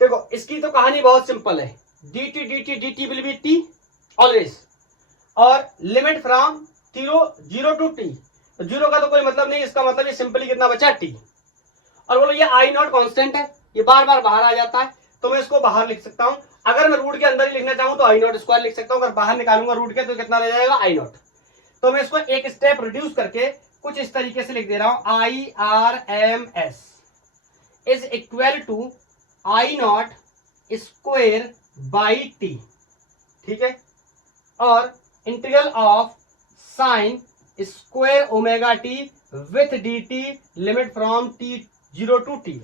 देखो इसकी तो कहानी बहुत सिंपल है, d t d t d t will be t always, और limit from 0 to t. Zero का तो कोई मतलब नहीं, इसका मतलब ये सिंपली कितना बचा, टी। और बोलो ये आई नॉट कांस्टेंट है, ये बार बार बाहर आ जाता है, तो मैं इसको बाहर लिख सकता हूं। अगर मैं रूट के अंदर ही लिखना चाहूं तो आई नॉट स्क्वायर लिख सकता हूं, अगर बाहर निकालूंगा रूट के तो कितना रह जाएगा, आई नॉट। तो मैं इसको एक स्टेप रिड्यूस करके कुछ इस तरीके से लिख दे रहा हूं, I R M S is equal to I not square by t, ठीक है, और integral of sine square omega t with d t limit from t 0 to t.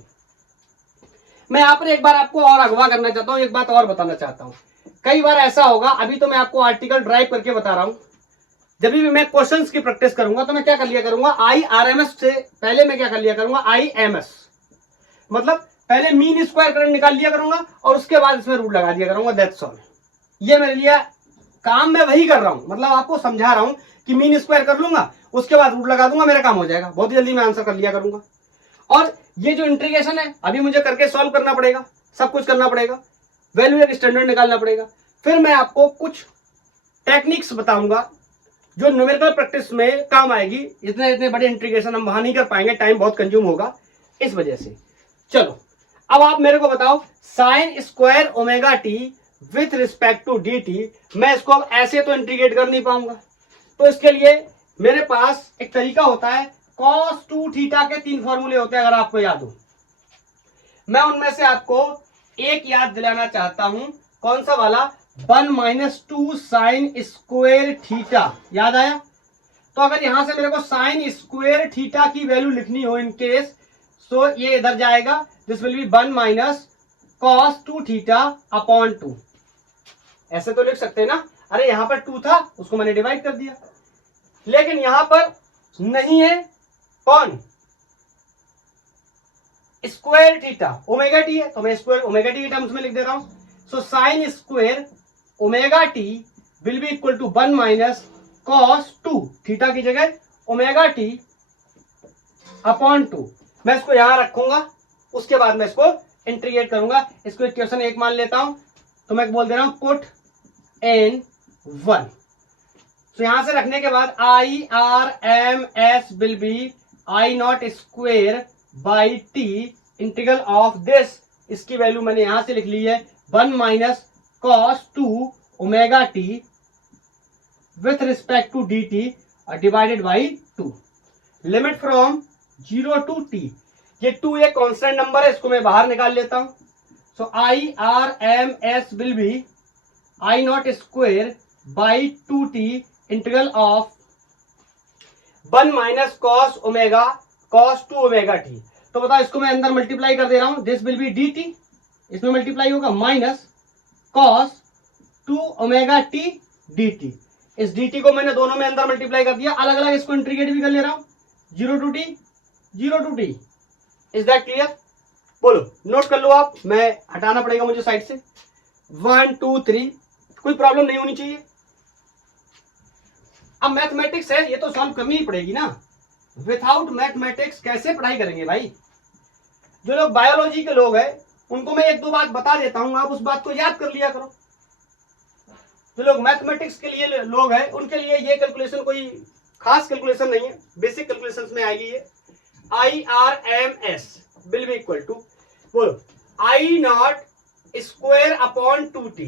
मैं यहाँ पर एक बार आपको और अगवा करना चाहता हूं, एक बात और बताना चाहता हूं। कई बार ऐसा होगा, अभी तो मैं आपको आर्टिकल ड्राइव करके बता रहा हूं, जब भी मैं क्वेश्चंस की प्रैक्टिस करूंगा तो मैं क्या कर लिया करूंगा, आई आर एम एस से पहले मैं क्या कर लिया करूंगा, आई एम एस, मतलब पहले मीन स्क्वायर करंट निकाल लिया करूंगा और उसके बाद इसमें रूट लगा दिया करूंगा, दैट्स ऑल। ये मेरे लिए काम मैं वही कर रहा हूं, मतलब आपको समझा रहा हूं कि मीन स्क्वायर कर लूंगा, उसके बाद रूट लगा दूंगा, मेरा काम हो जाएगा, बहुत जल्दी मैं आंसर कर लिया करूंगा। और ये जो इंटीग्रेशन है अभी मुझे करके सॉल्व करना पड़ेगा, सब कुछ करना पड़ेगा, वैल्यू एक स्टैंडर्ड निकालना पड़ेगा। फिर मैं आपको कुछ टेक्निक्स बताऊंगा जो न्यूमेरिकल प्रैक्टिस में काम आएगी। इतने इतने बड़े इंटीग्रेशन हम वहां नहीं कर पाएंगे, टाइम बहुत कंज्यूम होगा इस वजह से। चलो अब आप मेरे को बताओ, sine square omega t with respect to d t, मैं इसको अब ऐसे तो इंटीग्रेट कर नहीं पाऊंगा, तो इसके लिए मेरे पास एक तरीका होता है, cos 2 थीटा के 3 फॉर्मूले होते हैं, अगर आपको याद हो। मैं उनमें से आपको एक याद दिलाना चाहता हूं, कौन सा वाला, 1 - 2 साइन स्क्वायर थीटा, याद आया? तो अगर यहां से मेरे को साइन स्क्वायर थीटा की वैल्यू लिखनी हो इन केस, तो ये इधर जाएगा, this will B 1 - cos 2 theta upon 2। ऐसे तो लिख सकते हैं ना, अरे यहां पर 2 था उसको मैंने डिवाइड कर दिया, लेकिन यहां पर नहीं है, कौन, स्क्वायर थीटा, ओमेगा टी है, तो मैं स्क्वायर ओमेगा टी के टर्म्स में लिख दे रहा हूं। So sine square omega t will be equal to 1 - cos 2 theta की जगह ओमेगा टी अपॉन 2। मैं इसको यहां रखूंगा, उसके बाद मैं इसको इंटीग्रेट करूंगा। इसको इक्वेशन 1 मान लेता हूं, तो मैं बोल दे रहा हूं पुट इन 1। तो यहां से रखने के बाद I R M S will be I not square by t integral of this, इसकी वैल्यू मैंने यहां से लिख ली है 1 - cos 2 omega t with respect to d t divided by 2, limit from 0 to t. ये 2 एक कांस्टेंट नंबर है, इसको मैं बाहर निकाल लेता हूं। So I R M S will be I not square by 2t integral of 1 - cos omega cos 2 omega t. तो बताओ, इसको मैं अंदर मल्टीप्लाई कर दे रहा हूं, this will B D T, इसमें मल्टीप्लाई होगा minus cos 2 omega T d T. इस डी टी को मैंने दोनों में अंदर मल्टीप्लाई कर दिया, अलग अलग इसको इंटीग्रेट भी कर ले रहा हूं, 0 to t 0 to t. Is that clear? बोलो, नोट कर लो आप, मैं हटाना पड़ेगा मुझे साइड से, 1 2 3, कोई प्रॉब्लम नहीं होनी चाहिए। अब मैथमेटिक्स है, ये तो सॉल्व करनी ही पड़ेगी ना, विथआउट मैथमेटिक्स कैसे पढ़ाई करेंगे भाई। जो लोग बायोलॉजी के लोग हैं उनको मैं 1-2 बात बता देता हूं, आप उस बात को याद कर लिया करो। जो लोग मैथमेटिक्स के लिए लोग हैं उनके लिए ये कैलकुलेशन कोई खास कैलकुलेशन नहीं है, बेसिक कैलकुलेशन में आएगी ये। IRMS will be equal to, बोलो, I0 स्क्वायर अपॉन 2t।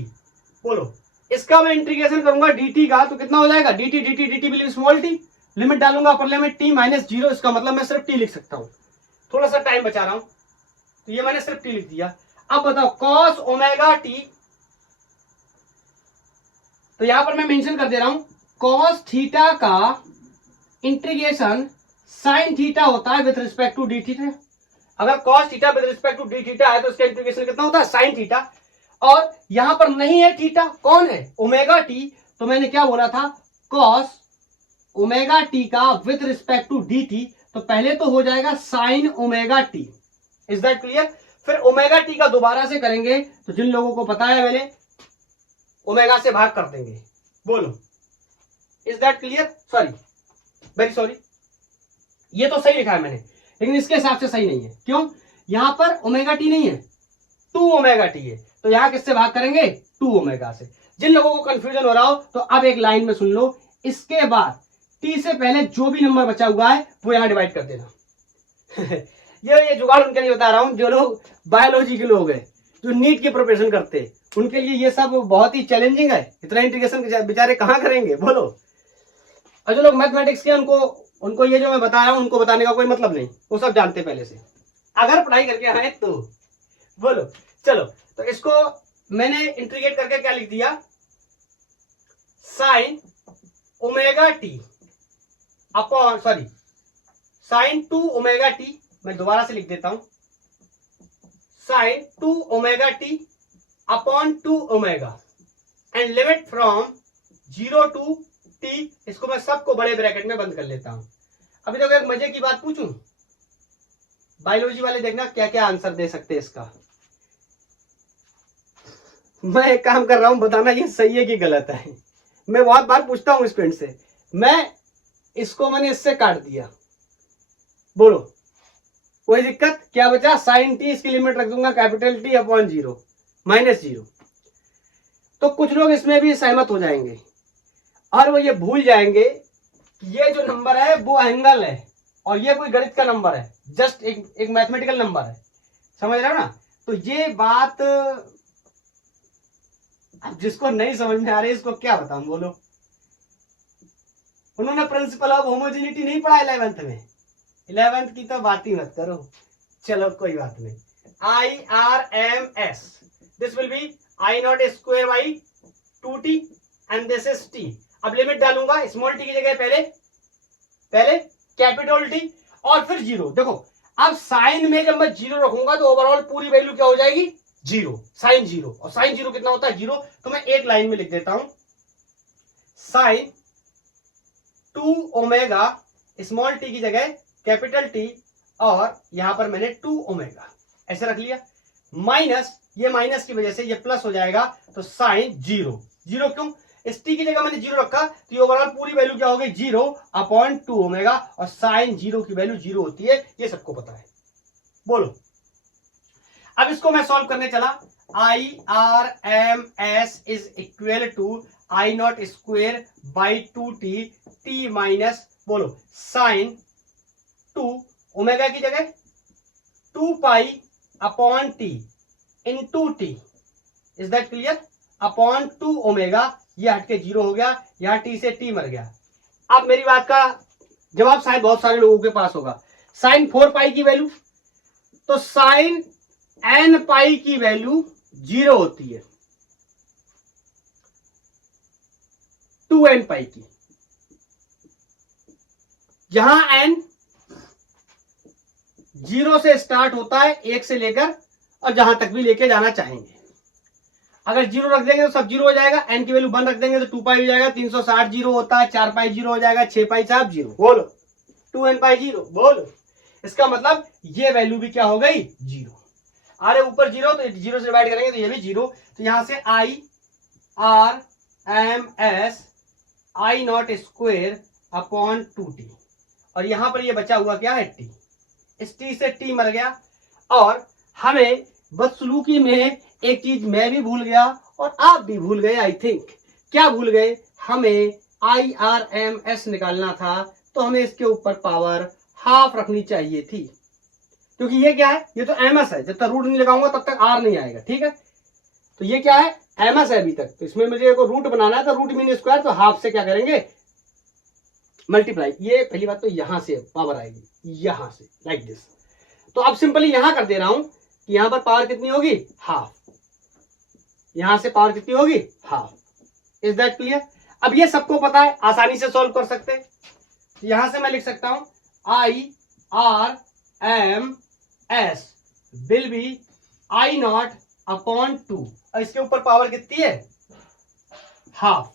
बोलो, इसका मैं इंटीग्रेशन करूंगा dt का, तो कितना हो जाएगा, dt will B small t, limit डालूंगा अपर लिमिट t माइनस 0, इसका मतलब मैं सिर्फ t लिख सकता हूं, थोड़ा सा टाइम बचा रहा हूं, तो ये मैंने सिर्फ t लिख दिया। अब बताओ cos ओमेगा t, तो यहां पर मैं मेंशन कर दे रहा हूं cos थीटा का इंटीग्रेशन sin थीटा होता है with respect to d theta. अगर cos theta with respect to d theta है तो इसका इंटीग्रेशन कितना होता है, sin थीटा। और यहां पर नहीं है थीटा, कौन है, ओमेगा टी, तो मैंने क्या बोला था, cos ओमेगा टी का with respect to d t, तो पहले तो हो जाएगा sin omega t. Is that clear? फिर ओमेगा टी का दोबारा से करेंगे, तो जिन लोगों को पता है पहले ओमेगा से भाग कर देंगे। बोलो, is that clear? Sorry, very sorry, ये तो सही लिखा है मैंने, लेकिन इसके हिसाब से सही नहीं है। क्यों? यहां पर ओमेगा टी नहीं है, 2 ओमेगा टी है, तो यहां किससे भाग करेंगे, 2 ओमेगा से। जिन लोगों को कंफ्यूजन हो रहा हो तो अब एक लाइन में सुन लो, इसके बाद टी से पहले जो भी नंबर बचा हुआ है वो यहां डिवाइड कर देना। ये जुगाड़ उनके लिए बता रहा हूं जो लोग बायोलॉजी के लोग हैं, जो नीट की प्रिपरेशन करते हैं, उनके लिए ये सब बहुत ही चैलेंजिंग है। इतना इंटीग्रेशन बेचारे कहां करेंगे, बोलो। और जो लोग मैथमेटिक्स के, उनको ये जो मैं बता रहा हूं उनको बताने का कोई मतलब नहीं, वो सब जानते पहले से, अगर पढ़ाई करके आए तो। बोलो, चलो, तो इसको मैंने इंटीग्रेट करके क्या लिख दिया, sine omega t upon, sorry, sine 2 omega t, मैं दोबारा से लिख देता हूं, sine 2 omega t upon 2 omega and limit from 0 to t. इसको मैं सबको बड़े ब्रैकेट में बंद कर लेता हूं। अभी तो एक मजे की बात पूछूं, बायोलॉजी वाले देखना क्या क्या आंसर दे सकते हैं इसका। मैं एक काम कर रहा हूं, बताना ये सही है कि गलत है। मैं बहुत बार पूछता हूं स्टूडेंट से, मैंने इससे काट दिया, बोलो कोई दिक्कत, क्या बचा, साइन टी, इसकी लिमिट रख दूंगा कैपिटल टी अपॉन 0 माइनस 0। तो कुछ लोग इसमें भी सहमत हो जाएंगे और वो ये भूल जाएंगे कि ये जो नंबर है वो एंगल है और ये कोई गणित का नंबर है, जस्ट एक मैथमेटिकल नंबर है, समझ रहे हो ना। तो ये बात अब जिसको नहीं समझ में आ रही इसको क्या बताऊं, बोलो। उन्होंने प्रिंसिपल ऑफ होमोजेनिटी नहीं पढ़ा 11th में, 11th की तो बात ही मत करो। चलो कोई बात नहीं, IRMS, this will be I0 square by 2t and this is t। अब लिमिट डालूंगा स्मॉल टी की जगह पहले कैपिटल टी और फिर 0। देखो अब साइन में जब मैं 0 रखूंगा तो ओवरऑल पूरी वैल्यू क्या हो जाएगी, 0, साइन 0। और साइन 0 कितना होता है, 0। तो मैं एक लाइन में लिख देता हूं, साइन 2 ओमेगा स्मॉल टी की जगह कैपिटल टी और यहां पर मैंने 2 ओमेगा ऐसे रख लिया, माइनस, ये माइनस की वजह से ये प्लस हो जाएगा, तो साइन 0। क्यों, इस टी की जगह मैंने 0 रखा तो ये ओवरऑल पूरी वैल्यू क्या हो गई, 0 अपॉन 2 ओमेगा, और साइन 0 की वैल्यू 0 होती है, ये सबको पता है। बोलो, अब इसको मैं सॉल्व करने चला, IRMS is equal to I0 square by 2t, t minus, बोलो, साइन 2 ओमेगा की जगह 2 pi upon t into t. Is that clear? Upon 2 omega, ये हटके 0 हो गया, यहां टी से टी मर गया। अब मेरी बात का जवाब शायद बहुत सारे लोगों के पास होगा, साइन 4 पाई की वैल्यू, तो साइन n पाई की वैल्यू 0 होती है, 2n पाई की। यहां n 0 से स्टार्ट होता है, 1 से लेकर और जहां तक भी लेके जाना चाहेंगे। अगर 0 रख देंगे तो सब 0 हो जाएगा, n की वैल्यू 1 रख देंगे तो 2 पाई हो जाएगा, 360 0 होता है, 4 पाई 0 हो जाएगा, 6 पाई 0। बोलो, 2n पाई 0। बोलो, इसका मतलब ये वैल्यू भी क्या हो गई, 0। अरे ऊपर 0 तो 0 से डिवाइड करेंगे तो ये भी 0। तो यहां से IRMS I0 square upon 2t, और यहां पर ये बचा हुआ क्या है, t। इस t से t मर गया, और हमें बदसलूकी में एक चीज मैं भी भूल गया और आप भी भूल गए, आई थिंक। क्या भूल गए, हमें IRMS निकालना था तो हमें इसके ऊपर पावर हाफ रखनी चाहिए थी, क्योंकि ये क्या है, ये तो MS है, जब तक रूट नहीं लगाऊंगा तब तक R नहीं आएगा, ठीक है। तो ये क्या है, MS है अभी तक, तो इसमें मुझे को रूट बनाना है, तो रूट मीन स्क्वायर, तो हाफ से क्या करेंगे, मल्टीप्लाई। ये पहली बात तो यहां से पावर आएगी, यहां से लाइक दिस। तो अब सिंपली यहां कर दे रहा हूं कि यहां पर पावर कितनी होगी, हाफ, यहां से पावर कितनी होगी, हाफ। Is that clear? अब ये सबको पता है, आसानी से सॉल्व कर सकते हैं। यहां से मैं लिख सकता हूं IRMS विल बी I0/2, और इसके ऊपर पावर कितनी है, हाफ,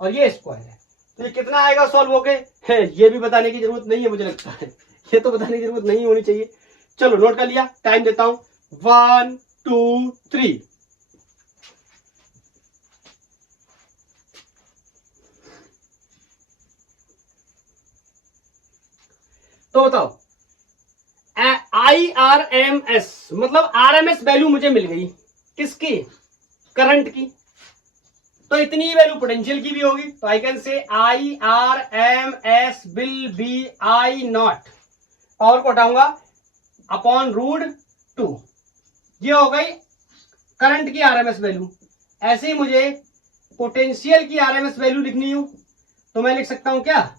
और ये स्क्वायर है। तो ये कितना आएगा सॉल्व हो गए, ये भी बताने की जरूरत नहीं है, मुझे लगता है ये तो बताने की जरूरत नहीं होनी चाहिए। चलो नोट कर लिया, टाइम देता हूं, 1 2 3। तो बताओ, IRMS मतलब RMS वैल्यू मुझे मिल गई, किसकी, करंट की, तो इतनी वैल्यू पोटेंशियल की भी होगी। तो आई कैन से IRMS will be I0, power को हटाऊंगा, अपॉन √2, ये हो गई करंट की RMS वैल्यू। ऐसे ही मुझे पोटेंशियल की RMS वैल्यू लिखनी हो तो मैं लिख सकता हूं क्या,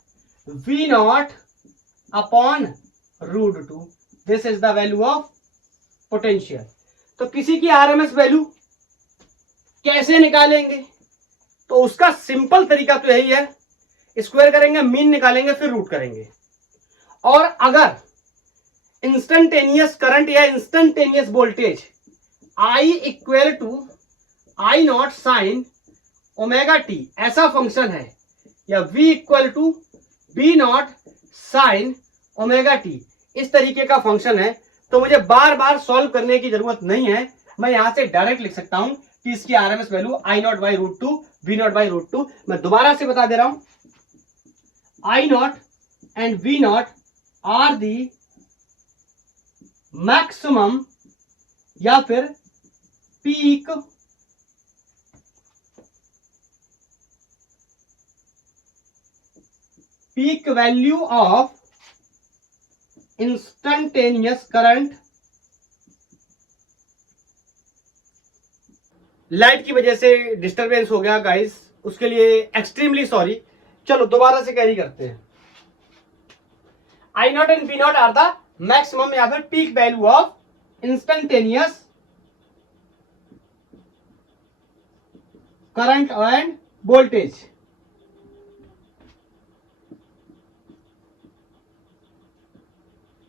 V0/√2, this is the value of potential. तो किसी की RMS वैल्यू कैसे निकालेंगे, तो उसका सिंपल तरीका तो यही है, स्क्वायर करेंगे, मीन निकालेंगे, फिर रूट करेंगे। और अगर इंस्टेंटेनियस करंट या instantaneous voltage I equal to I0 sine omega t ऐसा फंक्शन है, या V equal to B0 sine omega t इस तरीके का फंक्शन है, तो मुझे बार बार सॉल्व करने की जरूरत नहीं है, मैं यहां से डायरेक्ट लिख सकता हूं कि इसकी RMS वैल्यू I0/√2 V0/√2। मैं दोबारा से बता दे रहा हूं, I0 and V0 are the maximum या फिर peak value of instantaneous current. Light की वजह से डिस्टरबेंस हो गया गाइस, उसके लिए एक्सट्रीमली सॉरी। चलो दोबारा से कैरी करते हैं, I0 and V0 are the maximum या फिर peak value of instantaneous current end voltage.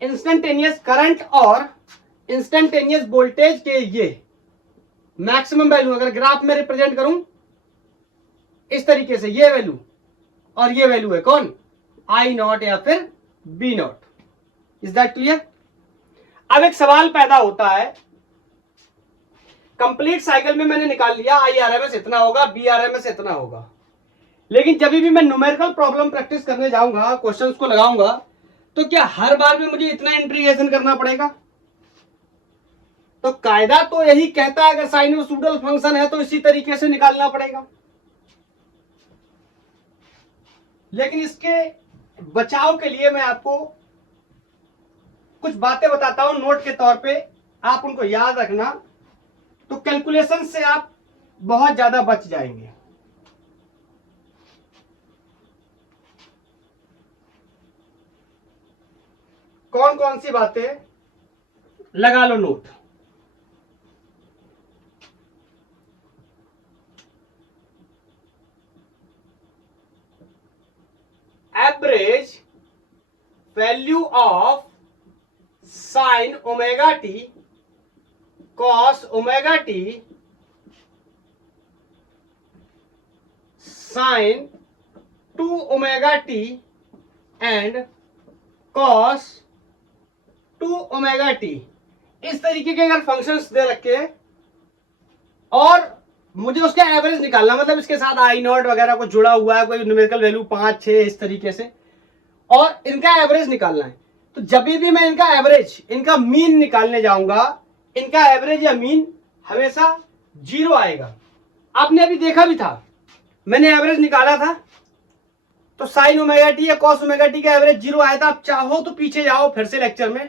Instantaneous current और इंस्टेंटेनियस वोल्टेज के ये मैक्सिमम वैल्यू अगर ग्राफ में रिप्रेजेंट करूं इस तरीके से, ये वैल्यू और ये वैल्यू है कौन, I0 या फिर V0। Is that clear? अब एक सवाल पैदा होता है, कंप्लीट साइकिल में मैंने निकाल लिया IRMS इतना होगा, BRMS इतना होगा, लेकिन जब भी मैं न्यूमेरिकल प्रॉब्लम प्रैक्टिस करने जाऊंगा, क्वेश्चंस को लगाऊंगा, तो क्या हर बार में मुझे इतना इंटीग्रेशन करना पड़ेगा? तो कायदा तो यही कहता है, अगर साइनोसॉइडल फंक्शन है तो इसी तरीके से निकालना पड़ेगा। लेकिन इसके बचाव के लिए मैं आपको कुछ बातें बताता हूं नोट के तौर पे, आप उनको याद रखना, तो कैलकुलेशन से आप बहुत ज्यादा बच जाएंगे। कौन कौन सी बातें, लगा लो note. Average value of sine omega t cos omega t sine 2 omega t and cos 2 omega t, इस तरीके के अगर फंक्शंस दे रखे और मुझे उसका एवरेज निकालना, मतलब इसके साथ I0 वगैरह को जुड़ा हुआ है, कोई न्यूमेरिकल वैल्यू 5 6 इस तरीके से, और इनका एवरेज निकालना है, तो जब भी मैं इनका एवरेज, इनका मीन निकालने जाऊंगा, इनका एवरेज या मीन हमेशा 0 आएगा। आपने अभी देखा भी था, मैंने एवरेज निकाला था, तो साइन ओमेगा टी या कॉस ओमेगा टी का एवरेज 0 आया था। आप चाहो तो पीछे जाओ फिर से लेक्चर में,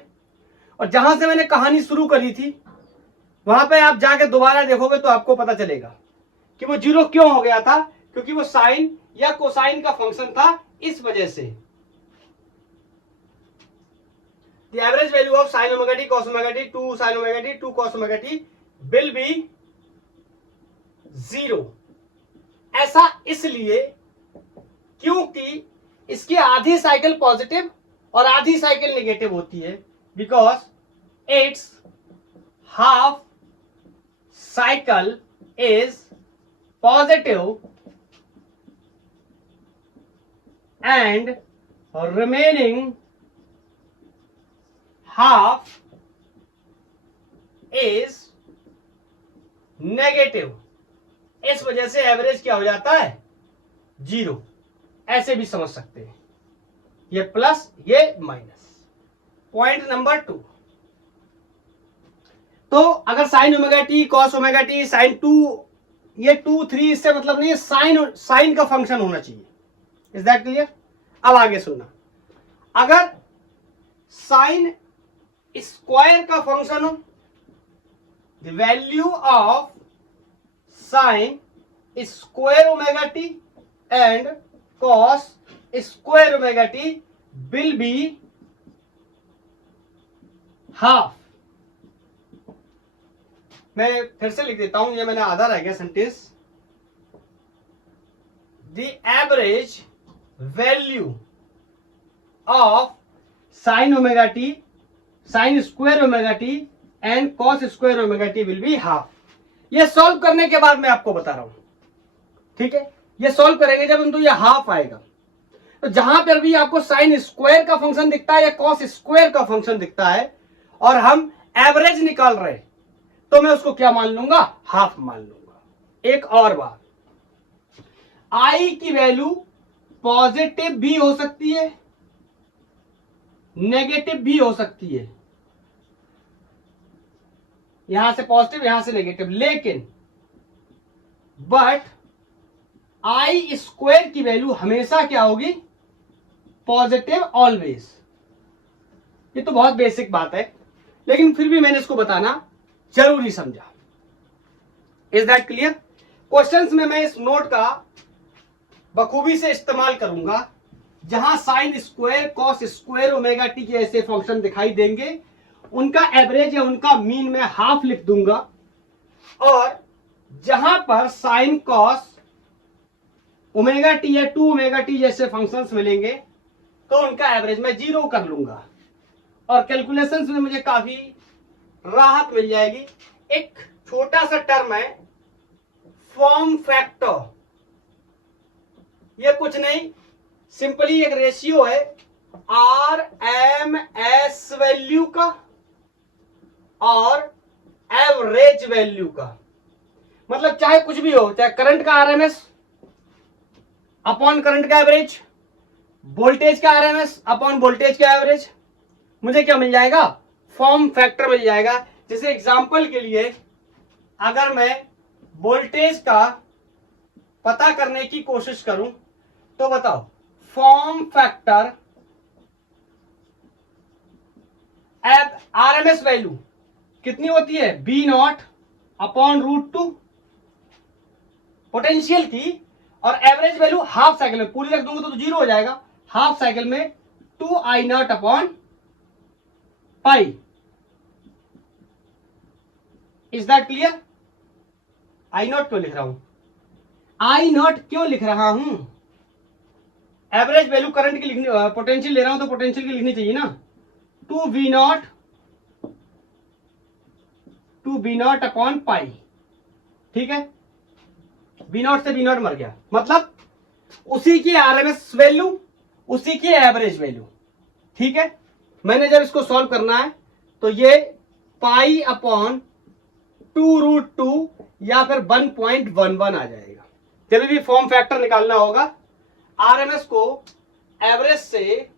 और जहां से मैंने कहानी शुरू करी थी वहां पे आप जाके दोबारा देखोगे तो आपको पता चलेगा कि वो 0 क्यों हो गया था, क्योंकि वो साइन या कोसाइन का फंक्शन था, इस वजह से। The average value of sine omega t cos omega t 2 sign omega t 2 cos omega t will B 0। ऐसा इसलिए क्योंकि इसकी आधी साइकिल पॉजिटिव और आधी साइकिल नेगेटिव होती है, because it's half cycle is positive and remaining half is negative. इस वजह से एवरेज क्या हो जाता है? 0। ऐसे भी समझ सकते हैं, ये प्लस ये माइनस। पॉइंट नंबर 2, तो अगर sine omega t cos omega t sine 2, ये 2 3 इससे मतलब नहीं है, साइन का फंक्शन होना चाहिए। Is that clear? अब आगे सुनना, अगर साइन स्क्वायर का फंक्शन हो, the value of sine square omega t and cos square omega t will be half. मैं फिर से लिख देता हूं, ये मैंने आधा रह गया sentence. The average value of sine omega t sign square omega t and cos square omega t will be half. ये सॉल्व करने के बाद मैं आपको बता रहा हूं, ठीक है? ये सॉल्व करेंगे जब तो ये हाफ आएगा। तो जहां पर भी आपको साइन स्क्वायर का फंक्शन दिखता है या कॉस स्क्वायर का फंक्शन दिखता है और हम एवरेज निकाल रहे हैं, तो मैं उसको क्या मान लूंगा? हाफ मान लूंगा। एक और बात, आई की वैल्यू पॉजिटिव भी हो सकती है, नेगेटिव भी हो सकती है, यहां से पॉजिटिव यहां से नेगेटिव, लेकिन बट आई स्क्वायर की वैल्यू हमेशा क्या होगी? Positive always. ये तो बहुत बेसिक बात है, लेकिन फिर भी मैंने इसको बताना जरूरी समझा। Is that clear? क्वेश्चंस में मैं इस नोट का बखूबी से इस्तेमाल करूंगा। जहां sine square cos square omega t के ऐसे फंक्शन दिखाई देंगे, उनका एवरेज या उनका मीन मैं हाफ लिख दूंगा, और जहां पर साइन कॉस ओमेगा टी या 2 ओमेगा टी जैसे फंक्शंस मिलेंगे तो उनका एवरेज मैं 0 कर लूंगा, और कैलकुलेशंस में मुझे काफी राहत मिल जाएगी। एक छोटा सा टर्म है फॉर्म फैक्टर, ये कुछ नहीं, सिंपली एक रेशियो है RMS वैल्यू का और एवरेज वैल्यू का। मतलब चाहे कुछ भी हो, चाहे करंट का RMS अपॉन करंट का एवरेज, वोल्टेज का RMS अपॉन वोल्टेज का एवरेज, मुझे क्या मिल जाएगा? फॉर्म फैक्टर मिल जाएगा। जैसे एग्जांपल के लिए अगर मैं वोल्टेज का पता करने की कोशिश करूं तो बताओ, फॉर्म फैक्टर RMS वैल्यू कितनी होती है? B0 अपॉन √2 पोटेंशियल की, और एवरेज वैल्यू हाफ साइकिल में पूरी रख दूंगा तो 0 हो जाएगा। हाफ साइकिल में 2I0 upon pi. Is that clear? I0 क्यों लिख रहा हूं? I0 क्यों लिख रहा हूं? एवरेज वैल्यू करंट की लिखनी, पोटेंशियल ले रहा हूं तो पोटेंशियल की लिखनी चाहिए ना। 2V0 अपॉन पाई, ठीक है? V0 से V0 मर गया, मतलब उसी की RMS वैल्यू, उसी की एवरेज वैल्यू, ठीक है? मैंने जब इसको सॉल्व करना है तो ये पाई अपॉन 2√2 या फिर 1.11 आ जाएगा। जब भी फॉर्म फैक्टर निकालना होगा, RMS को एवरेज से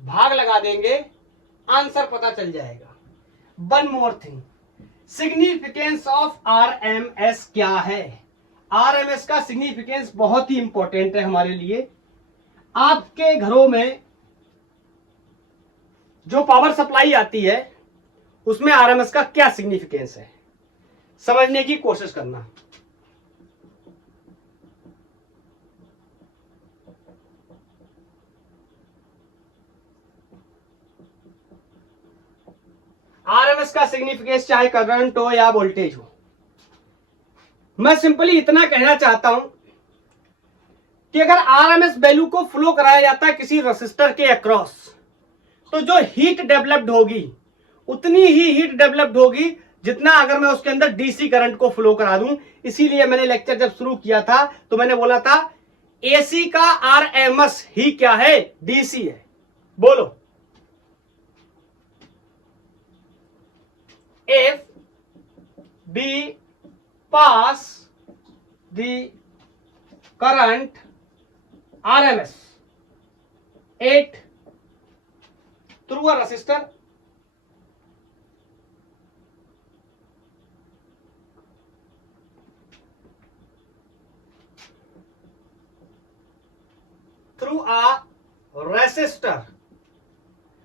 भाग लगा देंगे, आंसर पता चल जाएगा। One more thing, significance of RMS क्या है? RMS का सिग्निफिकेंस बहुत ही इंपॉर्टेंट है हमारे लिए। आपके घरों में जो पावर सप्लाई आती है उसमें आरएमएस का क्या सिग्निफिकेंस है, समझने की कोशिश करना। आरएमएस का सिग्निफिकेंस चाहे करंट हो या वोल्टेज हो, मैं सिंपली इतना कहना चाहता हूं कि अगर आरएमएस वैल्यू को फ्लो कराया जाता है किसी रेसिस्टर के अक्रॉस, तो जो हीट डेवलप्ड होगी उतनी ही हीट डेवलप्ड होगी जितना अगर मैं उसके अंदर डीसी करंट को फ्लो करा दूं। इसीलिए मैंने लेक्चर जब शुरू किया था तो मैंने बोला था एसी का आरएमएस ही क्या है, डीसी है। बोलो, if we pass the current RMS at through a resistor,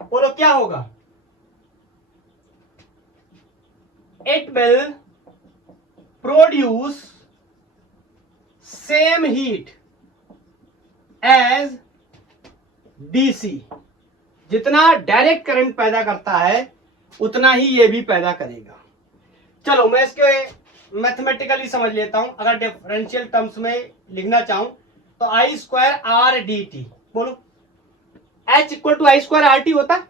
बोलो क्या होगा, it will produce same heat as DC। जितना डायरेक्ट करंट पैदा करता है उतना ही ये भी पैदा करेगा। चलो मैं इसके मैथमेटिकली समझ लेता हूं। अगर डिफरेंशियल टर्म्स में लिखना चाहूं तो I square R d t, बोलो H equal to I square R t होता है,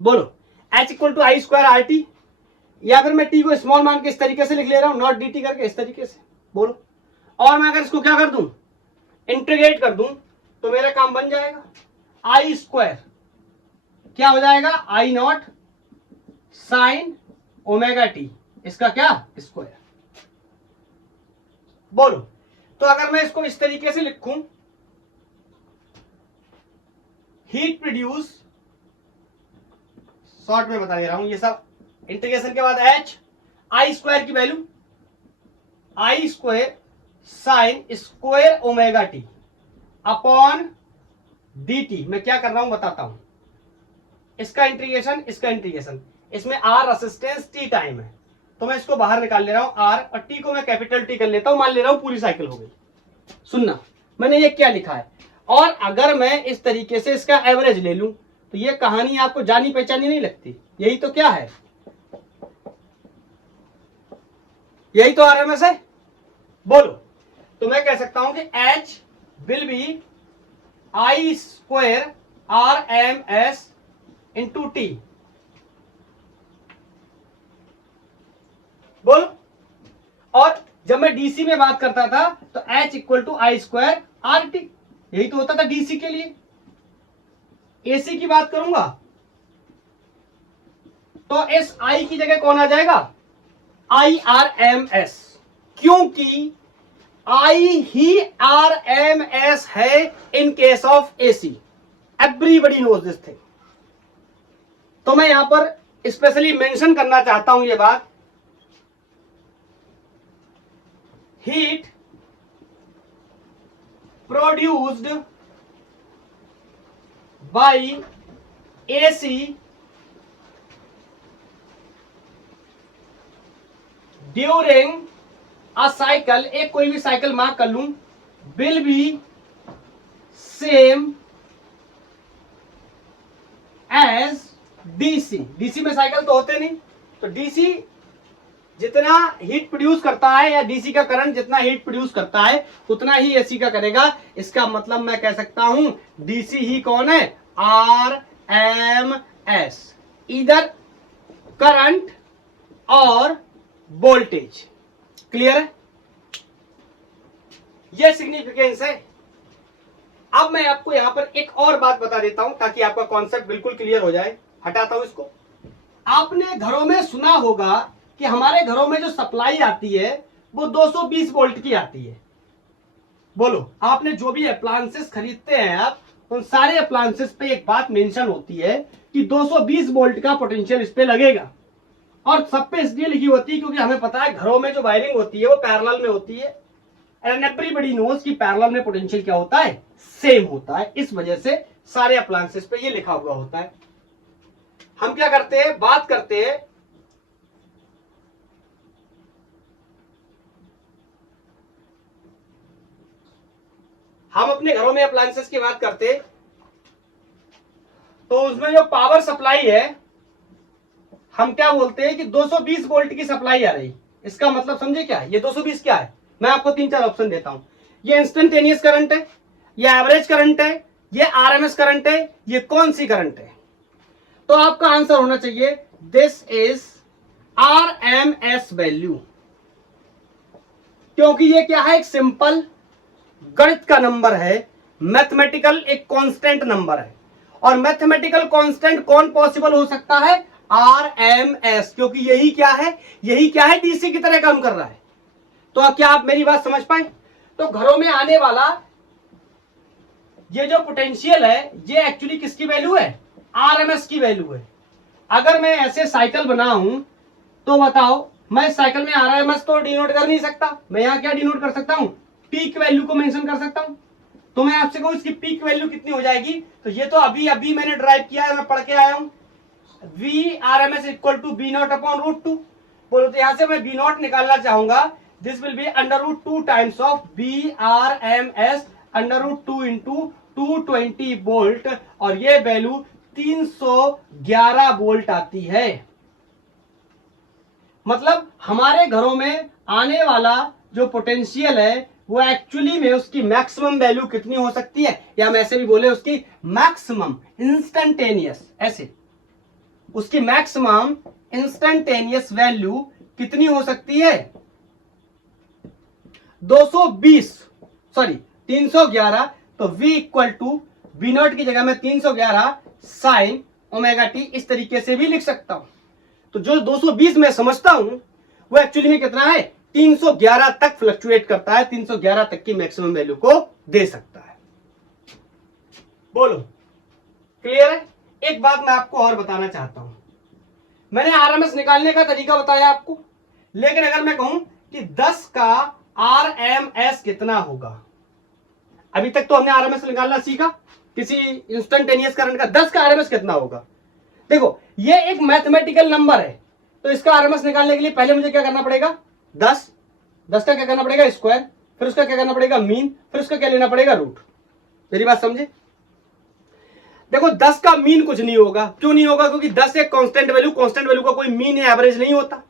बोलो H equal to I square R t, या फिर मैं T को स्मॉल मान के इस तरीके से लिख ले रहा हूं, नॉट डी टी करके इस तरीके से, बोलो। और मैं अगर इसको क्या कर दूं, इंटीग्रेट कर दूं, तो मेरा काम बन जाएगा। आई स्क्वायर क्या हो जाएगा, आई नॉट साइन ओमेगा टी, इसका क्या स्क्वायर, बोलो। तो अगर मैं इसको इस तरीके से लिखूं, हीट प्रोड्यूस, शॉर्ट में बता दे रहा हूं ये सब, इंटीग्रेशन के बाद H आई स्क्वायर की value I square sine square omega t upon d t. मैं क्या कर रहा हूं बताता हूं, इसका इंटीग्रेशन, इसका इंटीग्रेशन, इसमें आर रेसिस्टेंस टी टाइम है तो मैं इसको बाहर निकाल ले रहा हूं आर, और टी को मैं कैपिटल टी कर लेता हूं, मान ले रहा हूं पूरी साइकिल हो गई। सुनना मैंने ये क्या लिखा है, और अगर मैं इस तरीके से इसका एवरेज ले लूं तो ये कहानी आपको जानी पहचानी नहीं लगती। यही तो क्या है, यही तो आरएमएस है, बोलो। तो मैं कह सकता हूं कि H will be I square R M S into t, बोलो। और जब मैं डीसी में बात करता था तो H equal to I square R t, यही तो होता था डीसी के लिए। एसी की बात करूंगा तो इस आई की जगह कौन आ जाएगा, आई आर एम एस, क्योंकि आई ही आर एम एस है in case of AC. Everybody knows this thing. तो मैं यहां पर स्पेशली मेंशन करना चाहता हूं ये बात, heat produced by AC during a cycle, एक कोई भी साइकिल मार्क कर लूं, will be same as DC. DC में साइकिल तो होते नहीं, तो डीसी जितना हीट प्रोड्यूस करता है या डीसी का करंट जितना हीट प्रोड्यूस करता है उतना ही एसी का करेगा। इसका मतलब मैं कह सकता हूं डीसी ही कौन है, आर एम एस, इधर करंट और वोल्टेज। क्लियर है, यह सिग्निफिकेंस है। अब मैं आपको यहां पर एक और बात बता देता हूं ताकि आपका कॉन्सेप्ट बिल्कुल क्लियर हो जाए। हटाता हूं इसको। आपने घरों में सुना होगा कि हमारे घरों में जो सप्लाई आती है वो 220 वोल्ट की आती है। बोलो, आपने जो भी अप्लायंसेस खरीदते हैं आप, उन सारे अप्लायंसेस पे एक बात मेंशन होती है कि 220 वोल्ट का पोटेंशियल इस पे लगेगा, और सब पे इसलिए लिखी होती है क्योंकि हमें पता है घरों में जो वायरिंग होती है वो पैरेलल में होती है। एंड एवरीबॉडी नोज कि पैरेलल में पोटेंशियल क्या होता है, सेम होता है। इस वजह से सारे अप्लायंसेस पे ये लिखा हुआ होता है। हम क्या करते हैं, बात करते हैं हम अपने घरों में अप्लायंसेस की बात करते हैं तो उसमें जो पावर सप्लाई है हम क्या बोलते हैं कि 220 वोल्ट की सप्लाई आ रही। इसका मतलब समझे क्या है, ये 220 क्या है, मैं आपको 3-4 ऑप्शन देता हूं। ये इंस्टेंटेनियस करंट है, ये एवरेज करंट है, ये आरएमएस करंट है, ये कौन सी करंट है। तो आपका आंसर होना चाहिए दिस इज आरएमएस वैल्यू, क्योंकि ये क्या है, एक सिंपल गणित का नंबर है, मैथमेटिकल एक कांस्टेंट नंबर है। और मैथमेटिकल कांस्टेंट कौन पॉसिबल हो सकता है, आरएमएस, क्योंकि यही क्या है, डीसी की तरह काम कर रहा है। तो अब क्या आप मेरी बात समझ पाए। तो घरों में आने वाला ये जो पोटेंशियल है ये एक्चुअली किसकी वैल्यू है, आरएमएस की वैल्यू है। अगर मैं ऐसे साइकिल बनाऊं तो बताओ, मैं साइकिल में आरएमएस तो डिनोट कर नहीं सकता, मैं यहां क्या डिनोट कर सकता हूं, पीक वैल्यू को मेंशन कर सकता हूं। तो मैं आपसे कहूं इसकी पीक वैल्यू कितनी हो जाएगी, तो ये तो अभी अभी मैंने ड्राइव किया है, मैं पढ़ के आया हूं, V R M S equal to B not upon root two. बोलो तो यहां से मैं बी नॉट निकालना चाहूंगा, this will be under root 2 times of B R M S under root 2 into 220 volt, और ये वैल्यू 311 वोल्ट आती है। मतलब हमारे घरों में आने वाला जो पोटेंशियल है वो एक्चुअली में उसकी मैक्सिमम वैल्यू कितनी हो सकती है, या हम ऐसे भी बोले उसकी मैक्सिमम इंस्टेंटेनियस, ऐसे उसकी मैक्सिमम इंस्टेंटेनियस वैल्यू कितनी हो सकती है, 311। तो v equal to B not की जगह मैं 311 साइन ओमेगा टी इस तरीके से भी लिख सकता हूं। तो जो 220 मैं समझता हूं वो एक्चुअली में कितना है, 311 तक फ्लक्चुएट करता है, 311 तक की मैक्सिमम वैल्यू को दे सकता है। बोलो क्लियर है। एक बात मैं आपको और बताना चाहता हूं, मैंने आरएमएस निकालने का तरीका बताया आपको, लेकिन अगर मैं कहूं कि 10 का आरएमएस कितना होगा, अभी तक तो हमने आरएमएस निकालना सीखा किसी इंस्टेंटेनियस करंट का, 10 का आरएमएस कितना होगा। देखो ये एक मैथमेटिकल नंबर है, तो इसका आरएमएस निकालने के लिए पहले मुझे क्या करना पड़ेगा, 10 का क्या करना पड़ेगा स्क्वायर, फिर उसका क्या करना पड़ेगा मीन, फिर उसका क्या लेना पड़ेगा रूट। मेरी बात समझे। देखो 10 का मीन कुछ नहीं होगा, क्यों नहीं होगा, क्योंकि 10 एक कांस्टेंट वैल्यू का कोई मीन या एवरेज नहीं होता,